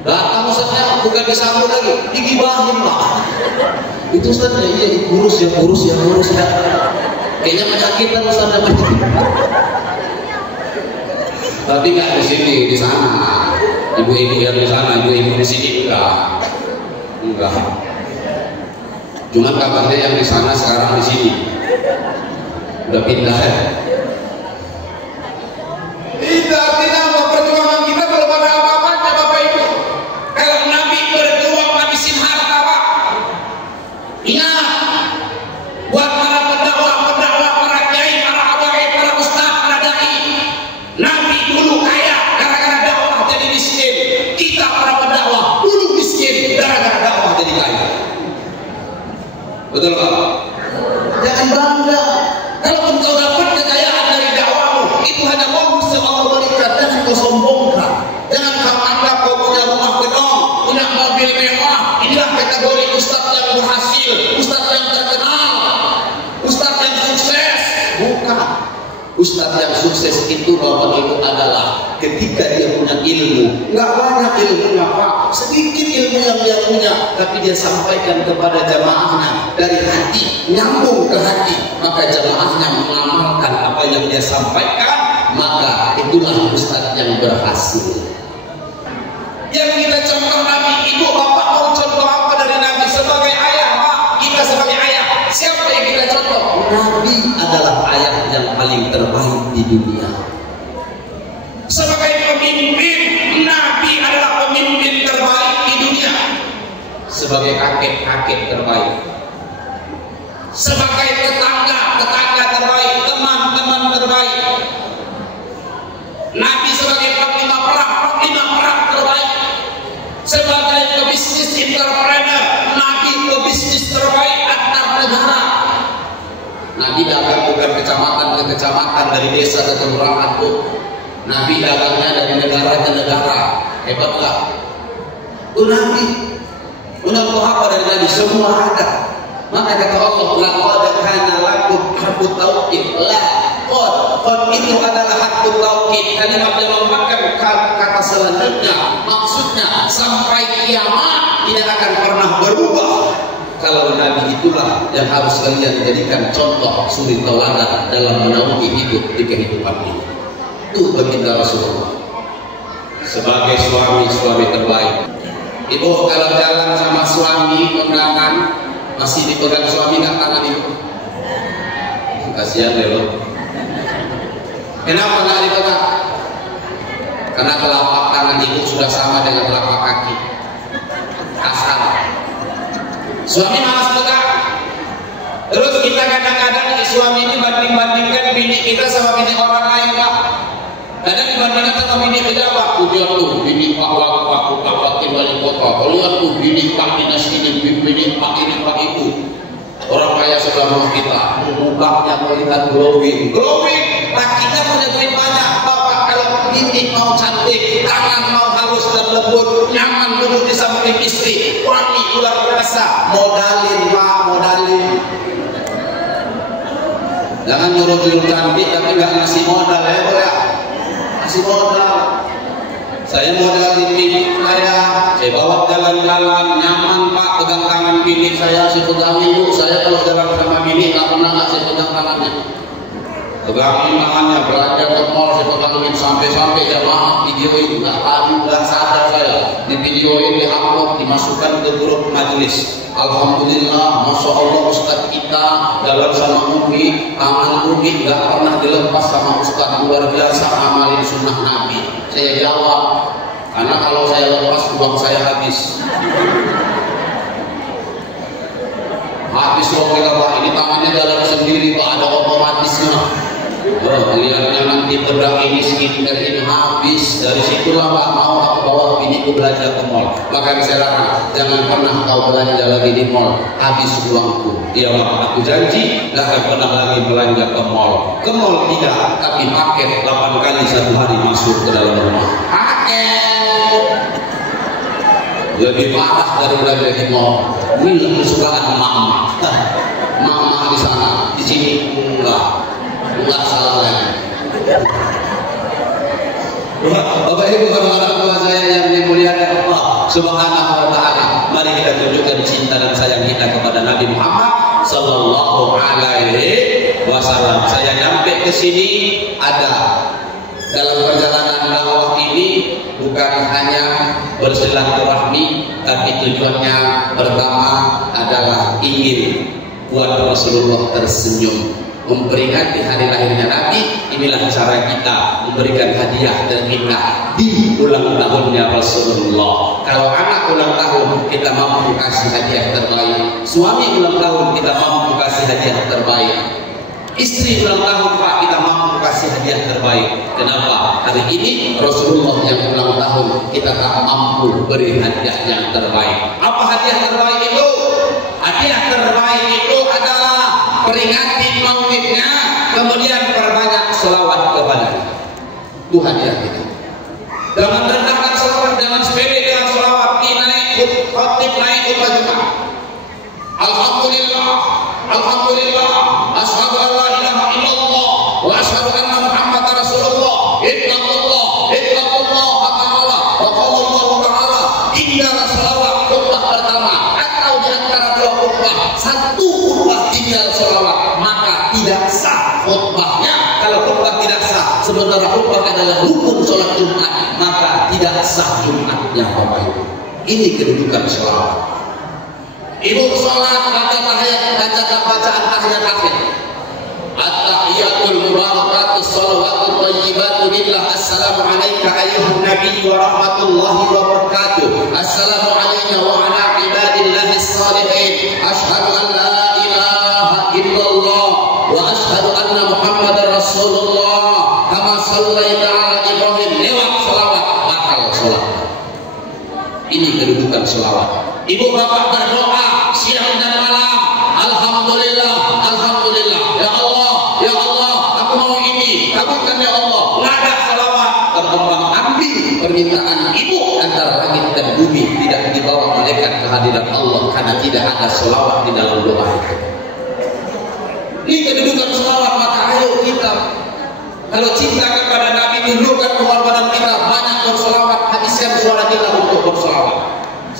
Datang ustaznya bukan disambut lagi, digibahin pak. Itu ustaznya, iya kurus ya. Kayaknya menyakitan ustaznya. Tapi nggak di sini, di sana. Ibu-ibu yang di sana, ibu-ibu di sini enggak. Cuma kabarnya yang di sana sekarang di sini udah pindah ya. Tidak apa perjuangan kita kalau pada apa-apanya Bapak Ibu. Kalau Nabi berjuang ngabisin harta Pak. Ingat, buat para pendakwah, para kiai, para abai, para ustaz, para dai. Nabi dulu kaya gara-gara dakwah jadi miskin. Kita para pendakwah dulu miskin gara-gara dakwah jadi kaya. Betul Pak? Jangan bangga. Kalau engkau dapat kekayaan dari dakwamu, itu hanya bonus yang Allah berikan. Jangan kau sombongkan. Jangan kau anggap kau punya rumah gedong, punya mobil mewah. Inilah kategori ustaz yang berhasil, ustaz yang terkenal, ustaz yang sukses. Bukan. Ustaz yang sukses itu Bapak Ibu adalah ketika dia punya ilmu. Nggak banyak ilmunya Pak, sedikit ilmu yang dia punya, tapi dia sampaikan kepada jamaahnya dari hati, nyambung ke hati. Maka jamaahnya mengamalkan apa yang dia sampaikan, maka itulah ustaz yang berhasil. Yang kita contoh Nabi, Ibu Bapak mau contoh apa dari Nabi? Sebagai ayah Pak, kita sebagai ayah, siapa yang kita contoh? Nabi adalah ayah yang paling terbaik di dunia. Sebagai pemimpin, Nabi adalah pemimpin terbaik di dunia. Sebagai kakek terbaik. Sebagai tetangga terbaik, teman terbaik. Nabi sebagai panglima perang terbaik. Sebagai pebisnis entrepreneur, Nabi pebisnis terbaik antar negara. Nabi dagang bukan kecamatan ke kecamatan, dari desa ke kelurahan tuh. Nabi dagangnya dari negara ke negara. Hebat nggak? Itu Nabi. Mencontoh apa dari Nabi? Semua ada. Maka kata Allah, laqad kana lakum haqqut tauhid. Qad itu adalah haqqut tauhid. Kalimat yang memakan kata selanjutnya, maksudnya sampai kiamat tidak akan pernah berubah. Kalau Nabi itulah yang harus kalian jadikan contoh suri tauladan dalam menaungi hidup di kehidupan ini. Itu baginda Rasulullah sebagai suami terbaik. Ibu kalau jalan sama suami kondangan masih dipegang suami nggak tangan ibu? Kasihan deh lo. Kenapa nggak dipegang? Karena telapak tangan ibu sudah sama dengan telapak kaki. Asal suami malas pegang. Terus kita kadang-kadang suami ini banding-bandingkan bini kita sama bini orang lain Pak. Kadang dibandingkan sama bini pejabat. Lihat tuh bini Pak Wak dapat wali kota. Lihat tuh bini Pak dinas ini, bini Pak ini, Pak itu. Orang kaya sekarang kita mukanya melihat glowing. Lakinya punya duit banyak. Bapak kalau bini mau cantik, tangan mau halus dan lembut, nyaman duduk di samping istri, wangi luar biasa. Modalin Pak, modalin. Jangan nyuruh cantik tapi nggak ngasih modal ya Pak ya. Kasih modal. Saya modalin bini saya bawa jalan-jalan nyaman Pak, pegang tangan bini saya pegangin Bu. Saya kalau jalan sama bini nggak pernah nggak saya pegang tangannya. Pegangin tangannya, belanja ke mall saya pegangin sampai jamaah videoin, nggak sadar saya di videoin, di upload, dimasukkan ke grup majelis. Alhamdulillah, Masya Allah Ustadz kita jalan sama Umi, tangan Umi nggak pernah dilepas sama Ustadz, luar biasa amalin sunnah Nabi. Saya jawab, karena kalau saya lepas uang saya habis. Habis loh Pak, ini tangannya jalan sendiri Pak, ada otomatisnya. Lihatnya nanti bedak ini skincare ini habis. Dari situlah Pak mau bawa biniku belanja ke mall. Maka saya larang, jangan pernah kau belanja lagi di mall, habis uangku. Dia mah, aku janji gak akan pernah lagi belanja ke mall. Ke mall tidak, tapi paket 8 kali satu hari masuk ke dalam rumah. Paket lebih parah dari belanja di mall. Ini kesukaan mama. Mama di sana, di sini enggak salah lagi. Bapak Ibu orang tua saya yang dimuliakan Allah Subhanahu wa taala, mari kita tunjukkan cinta dan sayang kita kepada Nabi Muhammad sallallahu alaihi wasallam. Saya nyampe ke sini ada dalam perjalanan dakwah ini bukan hanya bersilaturahmi, tapi tujuannya pertama adalah ingin buat Rasulullah tersenyum, memperingati hari lahirnya Nabi. Inilah cara kita memberikan hadiah terindah di ulang tahunnya Rasulullah. Kalau anak ulang tahun, kita mampu kasih hadiah terbaik. Suami ulang tahun, kita mampu kasih hadiah terbaik. Istri ulang tahun, Pak, kita mampu kasih hadiah terbaik. Kenapa? Hari ini Rasulullah yang ulang tahun, kita tak mampu beri hadiah yang terbaik. Apa hadiah terbaik itu? Hadiah terbaik itu adalah peringati maulidnya, kemudian perbanyak selawat kepada Tuhan. Hadiah kita. Jangan rendahkan selawat, jangan sepele dengan selawat. Naik khotib, naik khutbah Jumat. Alhamdulillah, alhamdulillah, asyhadu an la ilaha illallah wa asyhadu anna Muhammadar Rasulullah. Ittaqullah, ittaqullah ta'ala wa qawlullah ta'ala. Tinggal selawat khutbah pertama atau di antara dua khutbah, satu khutbah tinggal selawat, maka tidak sah khutbahnya. Kalau khutbah tidak sah, sebenarnya khutbah adalah rukun sholat Jumat, maka tidak sah Jumatnya, Bapak Ibu. Ini kedudukan selawat. Ibu sholat baca bacaan tahiyat akhir. At-tahiyatul mubarakatus shalawatut thayyibatu lillah. Assalamu alayka ayyuhan nabiy wa rahmatullahi wa barakatuh. Assalamu alayna wa ala ibadillahis shalihin. Asyhadu an la ilaha illallah wa asyhadu anna Muhammadar Rasulullah. Kama shallaita ala Ibrahim. Lewat selawat bakal sholat. Ini kedudukan selawat. Ibu bapak berdoa siang dan malam. Alhamdulillah, alhamdulillah. Ya Allah, ya Allah, aku mau ini. Kabulkan ya Allah. Nada salawat terbang ambing permintaan ibu antara langit dan bumi, tidak dibawa malaikat ke hadirat Allah karena tidak ada selawat di dalam doa itu. Ini kedudukan selawat. Maka ayo kita, kalau cinta kepada Nabi, tunjukkan pengorbanan kita, banyak berselawat, habiskan suara kita untuk berselawat.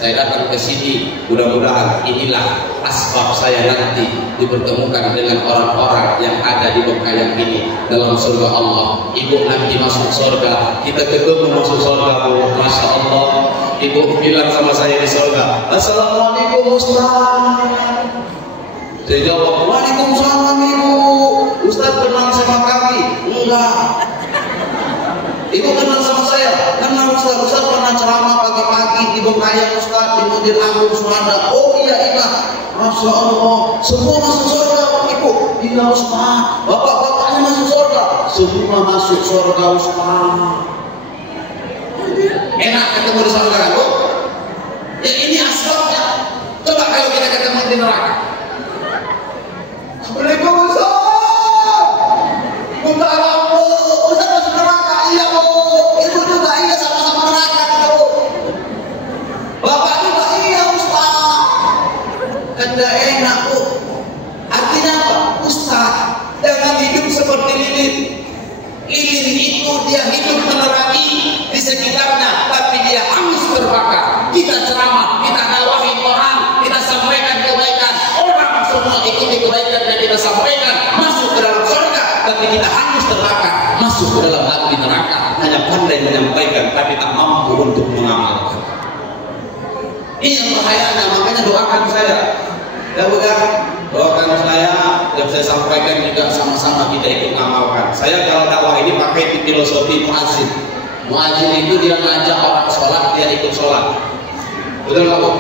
Saya datang ke sini, mudah-mudahan inilah asbab saya nanti dipertemukan dengan orang-orang yang ada di Mekah ini dalam surga Allah. Ibu nanti masuk surga, kita ketemu masuk surga, Bu. Masya Allah. Ibu bilang sama saya di surga, Assalamualaikum Ustaz. Saya jawab, Waalaikumsalam Ibu. Ustaz kenal sama kami? Enggak. Ibu kenal sama saya? Kenal Ustaz. Ustaz pernah ceramah pagi-pagi di Bengkayang Ustaz, di Mudir Agung Suhada. Oh iya, Masya Allah. Semua masuk surga Ibu. Iya Ustaz. Bapak-bapaknya masuk surga. Semua masuk surga Ustaz. Enak ketemu di surga kan, Bu? Ya ini asbabnya. Coba kalau kita ketemu di neraka. Assalamualaikum Ustaz. Minta maaf Bu. Ustaz masuk neraka. Iya Bu. Ibu juga iya, sama-sama neraka kita Bu. Bapak juga iya Ustaz. Kan gak enak Bu. Artinya apa? Ustaz jangan hidup seperti lilin. Lilin itu dia hidup menerangi di sekitarnya, tapi dia hangus terbakar. Kita ceramah, kita dakwahi orang, kita sampaikan kebaikan, orang semua ikuti kebaikan yang kita sampaikan, masuk ke dalam surga, tapi kita hangus terbakar, masuk ke dalam api neraka. Hanya pandai menyampaikan, tapi tak mampu untuk mengamalkan. Ini yang bahayanya. Makanya doakan saya, ya Bu ya, doakan saya, yang saya sampaikan juga sama-sama kita ikut mengamalkan. Saya kalau dakwah ini pakai filosofi muazzin. Muazzin itu dia ngajak orang sholat, dia ikut sholat. Betul nggak Bu?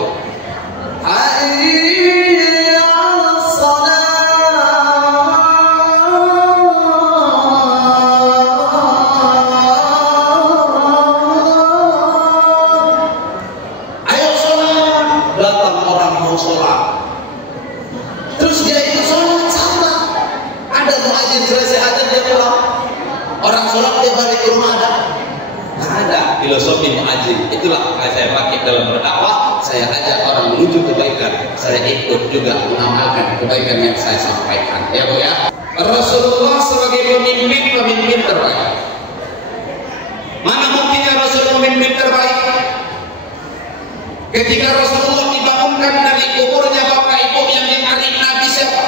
mau sholat. Terus dia itu sholat sama. Ada muadzin selesai azan dia pulang. Orang sholat dia balik ke rumah ada. Nggak ada filosofi muadzin. Itulah yang saya pakai dalam berdakwah. Saya ajak orang menuju kebaikan. Saya ikut juga mengamalkan kebaikan yang saya sampaikan. Ya Bu ya. Rasulullah sebagai pemimpin terbaik. Mana buktinya Rasul pemimpin terbaik? Ketika Rasulullah dibangunkan dari kuburnya bapak ibu yang dicari Nabi siapa?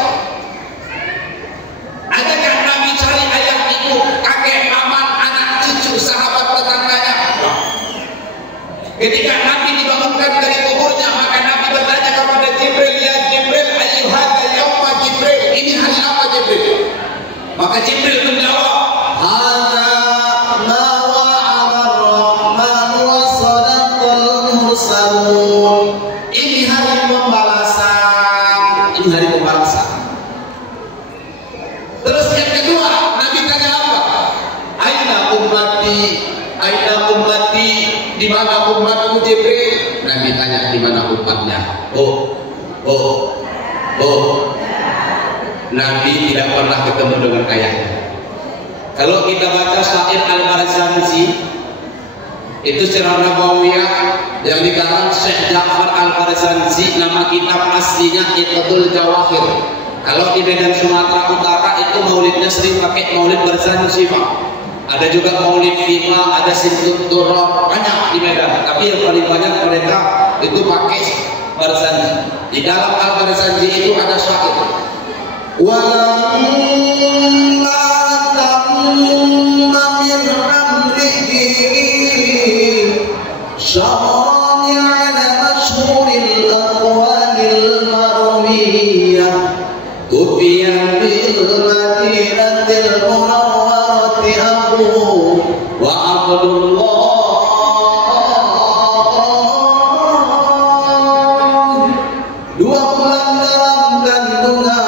Adakah Nabi cari ayah ibu, kakek, paman, anak, cucu, sahabat tetangganya? Ketika Nabi dibangunkan dari kuburnya, maka Nabi bertanya kepada Jibril, ya Jibril, ayyuhadza yauma Jibril, ini hari apa Jibril? Maka Jibril menjawab, hadza ma wa'ada ar-Rahman wa sadaqal mursalun. Ini hari pembalasan. Ini hari pembalasan. Terus yang kedua, Nabi tanya apa? Aina ummati? Aina ummati? Di mana umatku Jibril? Nabi tanya di mana umatnya? Nabi tidak pernah ketemu dengan ayahnya. Kalau kita baca syair Al-Barzanji, itu secara nabawiyah yang dikarang Syekh Ja'far Al-Barzanji, nama kitab aslinya Iqdul Jawahir. Kalau di Medan Sumatera Utara itu maulidnya sering pakai maulid Barzanji, Pak. Ada juga maulid Fima, ada Simtut Durrah, banyak di Medan. Tapi yang paling banyak mereka itu pakai Barzanji. Di dalam Al-Barzanji itu ada syair. Walamma tamma min amrihi syarani ala mashhuril aqwalil marwiyah ufiya bil madinatil munawwarati abu wa abdullah dua bulan dalam kandungan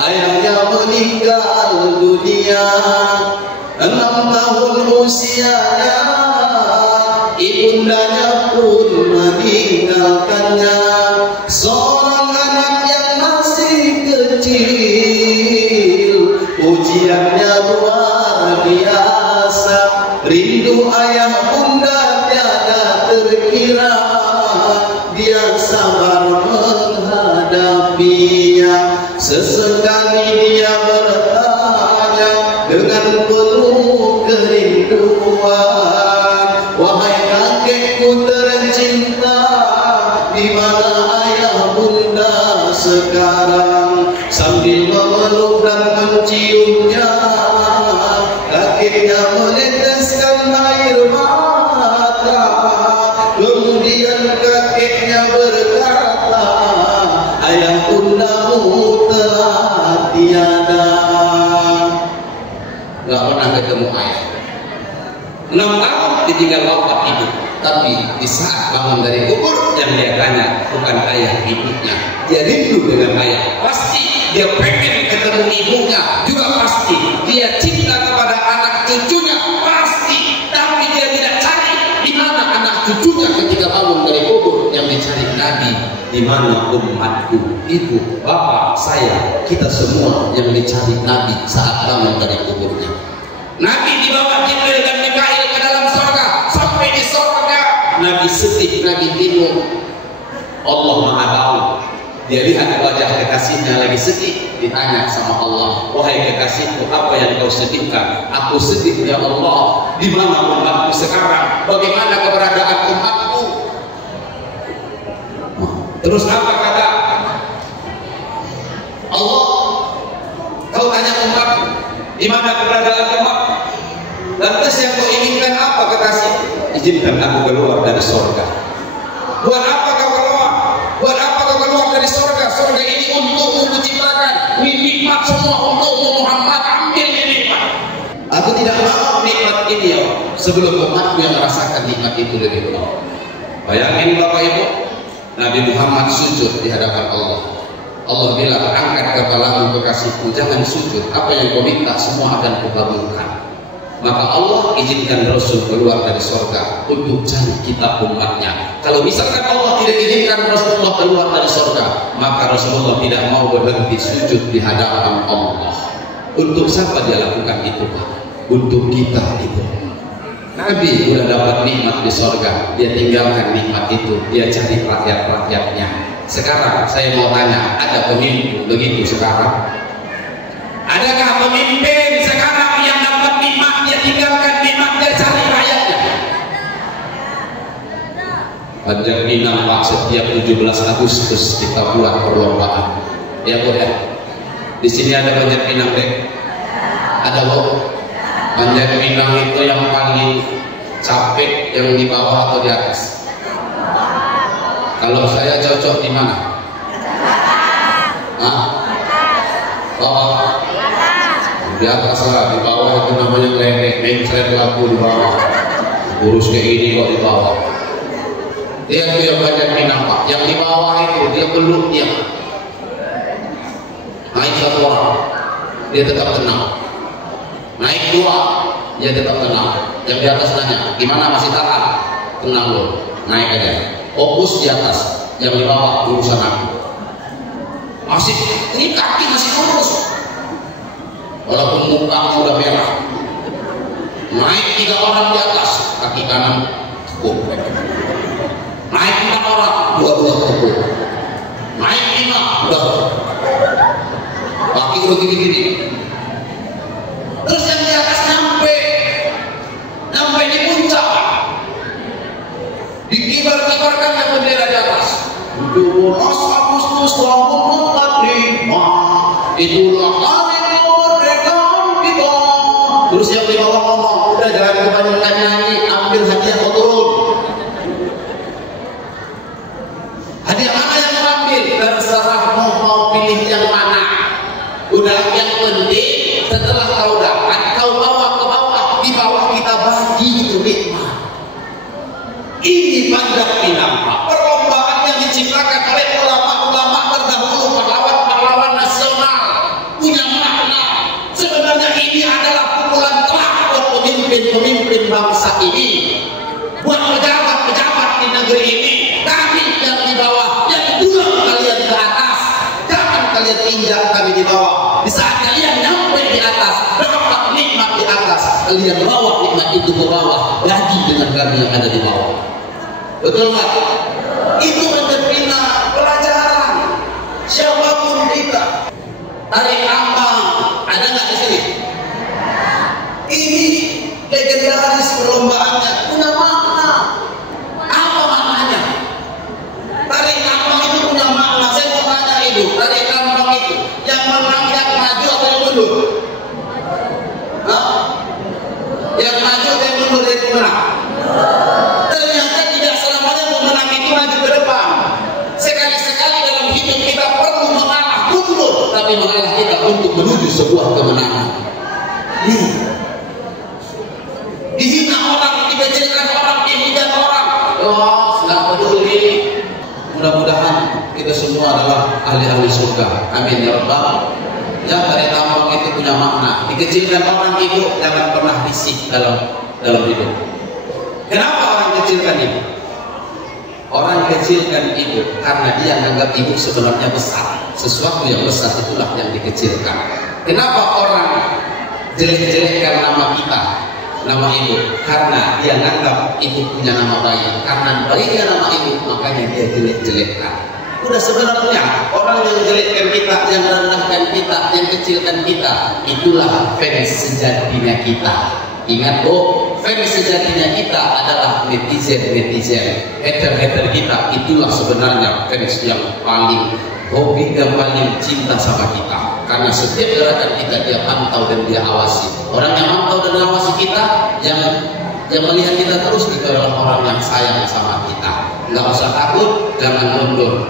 ayahnya meninggal dunia 6 tahun usianya ibundanya pun meninggalkannya seorang anak yang masih kecil ujiannya luar biasa rindu ayah bunda tiada terkira dia sabar menghadapinya sesekali dia bertanya dengan penuh kerinduan wahai kakekku tercinta di mana ayah bunda sekarang sambil memeluk dan menciumnya kakeknya meneteskan air mata kemudian kakeknya berkata ayah bundamu telah tiada. Gak pernah ketemu ayah 6 tahun ditinggal bapak ibu. Tapi di saat bangun dari kubur yang dia tanya bukan ayah ibunya, dia rindu dengan ayah. Pasti dia pengen ketemu ibunya, juga pasti dia cinta kepada anak cucunya, pasti. Tapi dia tidak cari di mana anak cucunya ketika bangun dari kubur. Yang dicari Nabi, di mana umatku, ibu, bapak, saya, kita semua yang dicari Nabi saat bangun dari kuburnya. Nabi dibawa Jibril dan Mikail ke dalam surga. Sampai di surga Nabi sedih, Nabi bingung. Allah Maha tahu. Dia lihat wajah kekasihnya lagi sedih. Ditanya sama Allah, wahai kekasihku, apa yang kau sedihkan? Aku sedih ya Allah. Di mana umatku sekarang? Bagaimana keberadaan umatku? Terus apa kata Allah? Kau tanya umatku, di mana keberadaan umatku? Lantas yang kau inginkan apa kekasih? Izinkan aku keluar dari surga. Buat apa kau keluar? Buat apa kau keluar dari surga? Surga ini untukmu kuciptakan. Nikmat semua untukmu Muhammad, ambil nikmat. Aku tidak mau nikmat ini ya sebelum umatku yang merasakan nikmat itu lebih dulu. Bayangin Bapak Ibu, Nabi Muhammad sujud di hadapan Allah. Allah bilang, angkat kepalamu kekasihku, jangan sujud. Apa yang kau minta semua akan kukabulkan. maka Allah izinkan Rasul keluar dari surga untuk cari kita umatnya. Kalau misalkan Allah tidak izinkan Rasulullah keluar dari surga, maka Rasulullah tidak mau berhenti sujud di hadapan Allah. Untuk siapa dia lakukan itu, Pak? Untuk kita itu. Nabi udah dapat nikmat di surga, dia tinggalkan nikmat itu, dia cari rakyat-rakyatnya. Sekarang saya mau tanya, ada pemimpin begitu sekarang? Adakah pemimpin sekarang yang dapat nikmat, dia tinggalkan nikmat, dia cari rakyatnya? Panjang Pinang, Pak, setiap 17 Agustus kita buat perlombaan. Ya Bu ya. Di sini ada Panjang Pinang dek? Ada Bu? Panjat Pinang itu yang paling capek yang di bawah atau di atas? Kalau saya cocok di mana? Hah? Bawah? Di atas lah, di bawah itu namanya ngeledek, mencret lagu di bawah. Urus kayak gini kok di bawah. Dia tuh yang Panjat Pinang, Pak. Yang di bawah itu dia peluk dia. Naik satu orang, dia tetap tenang. Naik dua, dia tetap tenang. Yang di atas nanya, gimana masih tahan? Tenang loh, naik aja. Fokus di atas, yang di bawah urusan aku. Masih, ini kaki masih lurus. Walaupun mukanya udah merah. Naik 3 orang di atas, kaki kanan tekuk. Naik 4 orang, 2 tekuk. Naik 5, udah. Kaki udah gini-gini. Terus yang di atas nyampe di puncak, dikibar-kibarkan yang bendera di atas. Nas Agustus tahun 45, itulah hari kemerdekaan kita. Terus yang di bawah ngomong, udah jangan kebanyakan nyanyi, ambil hadiah mau turun. Hadiah mana yang mau ambil? Terserah mau pilih yang mana. Udah yang penting setelah kau dapat, kau bawa ke bawah, di bawah kita bagi itu nikmat. Ini Panjat Pinang, perlombaan yang diciptakan oleh ulama-ulama terdahulu, pahlawan-pahlawan nasional, punya makna. Sebenarnya ini adalah pukulan telak buat pemimpin-pemimpin bangsa ini, buat pejabat-pejabat di negeri ini. Kami yang di bawah, yang kedua kalian ke atas, jangan kalian injak kami di bawah. Di saat kalian nyampe di atas, dapat nikmat di atas, kalian bawa nikmat itu ke bawah, bagi dengan kami yang ada di bawah. Betul nggak? Itu menjadi pelajaran siapapun kita. Tarik tambang ada nggak di sini? Ini legendaris perlombaannya, punya makna. Apa maknanya? Tarik tambang itu punya makna. Saya mau tanya itu, tarik tambang itu yang menang yang maju atau yang mundur? Hah? Yang maju atau yang mundur dari pemenang? Ternyata tidak selamanya pemenang itu maju ke depan. Sekali-sekali dalam hidup kita perlu mengalah mundur, tapi mengalah kita untuk menuju sebuah kemenangan. Dihina orang, dikecilkan orang, dihina orang. Oh, nggak peduli. Mudah-mudahan kita semua adalah ahli-ahli surga. Amin ya Rabbal. Ya, dari tambang itu punya makna. Dikecilkan orang itu jangan pernah risih dalam hidup. Kenapa orang kecilkan ibu? Orang kecilkan ibu karena dia menganggap ibu sebenarnya besar. Sesuatu yang besar itulah yang dikecilkan. Kenapa orang jelek-jelekkan nama kita, nama ibu? Karena dia menganggap ibu punya nama baik. Karena baiknya nama ibu, makanya dia jelek-jelekkan. Udah sebenarnya orang yang jelekkan kita, yang rendahkan kita, yang kecilkan kita, itulah fans sejatinya kita. Ingat fans sejatinya kita adalah netizen, hater kita. Itulah sebenarnya fans yang paling hobi dan paling cinta sama kita. Karena setiap gerakan kita dia pantau dan dia awasi. Orang yang pantau dan awasi kita, yang melihat kita terus itu adalah orang yang sayang sama kita. Nggak usah takut, jangan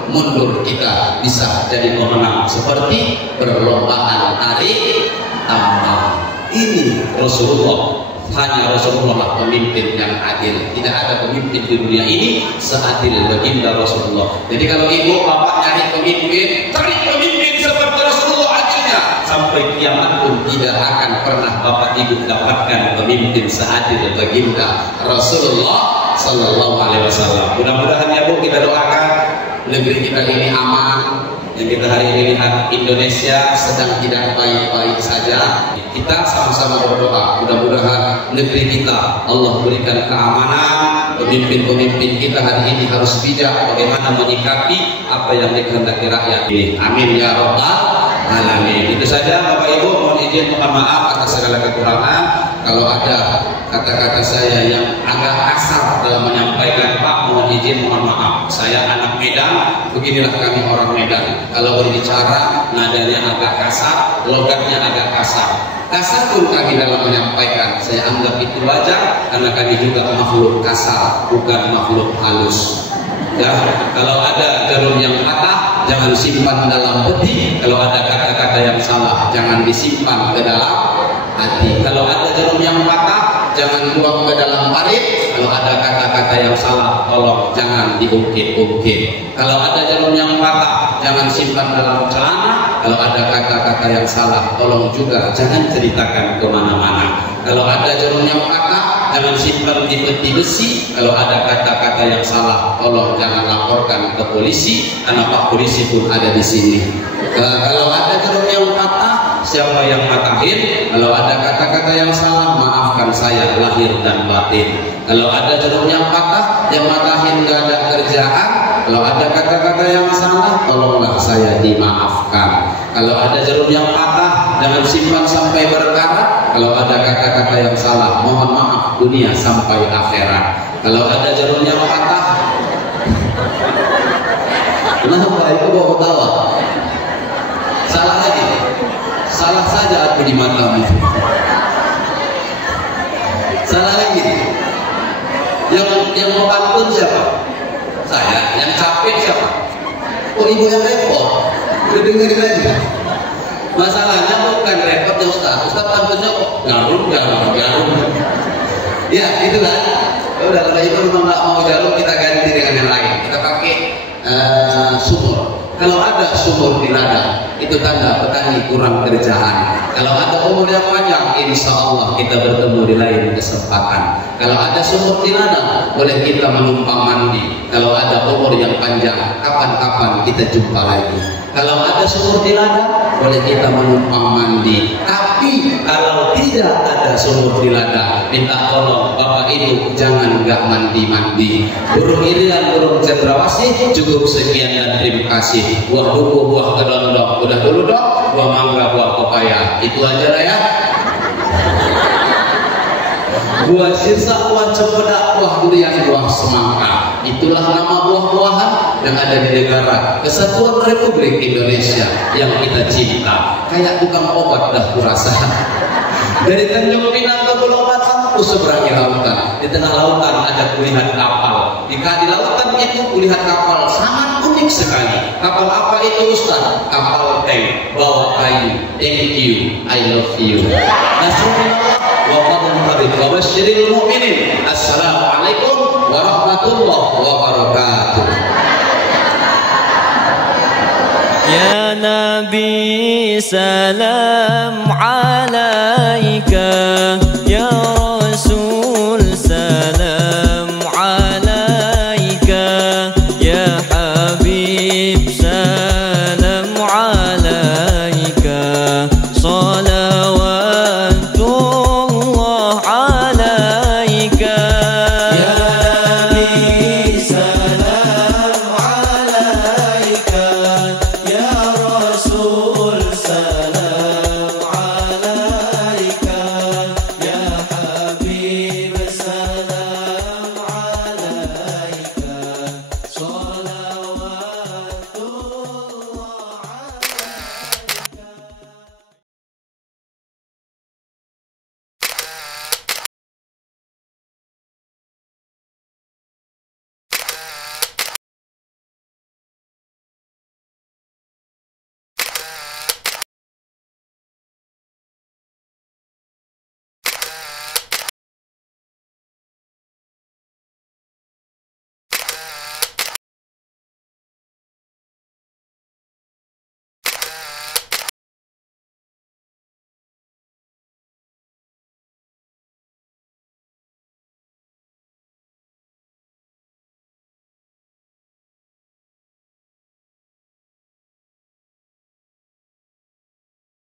mundur kita bisa jadi pemenang seperti perlombaan tarik tambang. Ini Rasulullah, hanya Rasulullah pemimpin yang adil. Tidak ada pemimpin di dunia ini seadil baginda Rasulullah. Jadi kalau ibu bapak nyari pemimpin, cari pemimpin seperti Rasulullah adilnya. sampai kiamat pun tidak akan pernah Bapak Ibu dapatkan pemimpin seadil baginda Rasulullah Sallallahu Alaihi Wasallam. Mudah-mudahan ya Bu, kita doakan negeri kita ini aman. Yang kita hari ini lihat Indonesia sedang tidak baik-baik saja. Kita sama-sama berdoa, mudah-mudahan negeri kita Allah berikan keamanan. Pemimpin-pemimpin kita hari ini harus bijak bagaimana menyikapi apa yang dikehendaki rakyat ini. Amin ya rabbal alamin. Itu saja Bapak Ibu, mohon izin, mohon maaf atas segala kekurangan. Kalau ada kata-kata saya yang agak kasar dalam menyampaikan, Pak, mohon izin, mohon maaf. Saya anak Medan, beginilah kami orang Medan. Kalau berbicara nadanya agak kasar, logatnya agak kasar. Kasar pun kami dalam menyampaikan, saya anggap itu wajar karena kami juga makhluk kasar, bukan makhluk halus. Ya, kalau ada jarum yang patah, jangan simpan dalam peti. Kalau ada kata-kata yang salah, jangan disimpan ke dalam hati. Kalau ada jarum yang patah, jangan buang ke dalam parit. Kalau ada kata-kata yang salah, tolong jangan diungkit-ungkit. Kalau ada jarum yang patah, jangan simpan dalam celana. Kalau ada kata-kata yang salah, tolong juga jangan ceritakan kemana-mana. Kalau ada jarum yang patah, jangan simpan di peti besi. Kalau ada kata-kata yang salah, tolong jangan laporkan ke polisi, karena Pak Polisi pun ada di sini. Kalau ada jarum yang patah, siapa yang patahin? Kalau ada kata-kata yang salah, maafkan saya lahir dan batin. Kalau ada jarum yang patah, yang matahin gak ada kerjaan. Kalau ada kata-kata yang salah, tolonglah saya dimaafkan. Kalau ada jarum yang patah, jangan simpan sampai berkarat. Kalau ada kata-kata yang salah, mohon maaf dunia sampai akhirat. Kalau ada jarum yang patah, kenapa itu bawa ketawa? Salah lagi, salah saja aku di matamu. Salah lagi. Yang mau pantun siapa? Saya. Yang capek siapa? Oh, ibu yang repot. Udah dengerin aja. Masalahnya bukan repotnya Ustaz. Ustaz pantunnya kok jarum. Ya, itulah. Udah, kalau itu memang nggak mau jarum, kita ganti dengan yang lain. Kita pakai sumur. Kalau ada sumur di ladang, itu tanda petani kurang kerjaan. Kalau ada umur yang panjang, insya Allah kita bertemu di lain kesempatan. Kalau ada sumur di ladang, boleh kita menumpang mandi. Kalau ada umur yang panjang, kapan-kapan kita jumpa lagi. Kalau ada sumur di ladang, boleh kita menumpang mandi. Tapi kalau tidak ada sumur di ladang, minta tolong Bapak Ibu jangan nggak mandi-mandi. Burung irian, burung cendrawasih, cukup sekian dan terima kasih. Buah duku, buah kedondong, udah dulu dong. Buah mangga, buah pepaya, itu aja lah ya. Buah sirsa, buah cempedak, buah durian, buah semangka. Itulah nama buah-buahan yang ada di negara Kesatuan Republik Indonesia yang kita cinta. Kayak tukang obat dah kurasa. Dari Tanjung Pinang ke Pulau Batam, seberangi lautan. Di tengah lautan ada kulihat kapal. Di lautan itu kulihat kapal sangat unik sekali. Kapal apa itu Ustaz? Kapal tank, bawa kayu. Thank you, I love you. Nasrullah wa fadlun qarib wa basyiril mu'minin. Assalamualaikum warahmatullahi wabarakatuh. Ya Nabi salam alaika.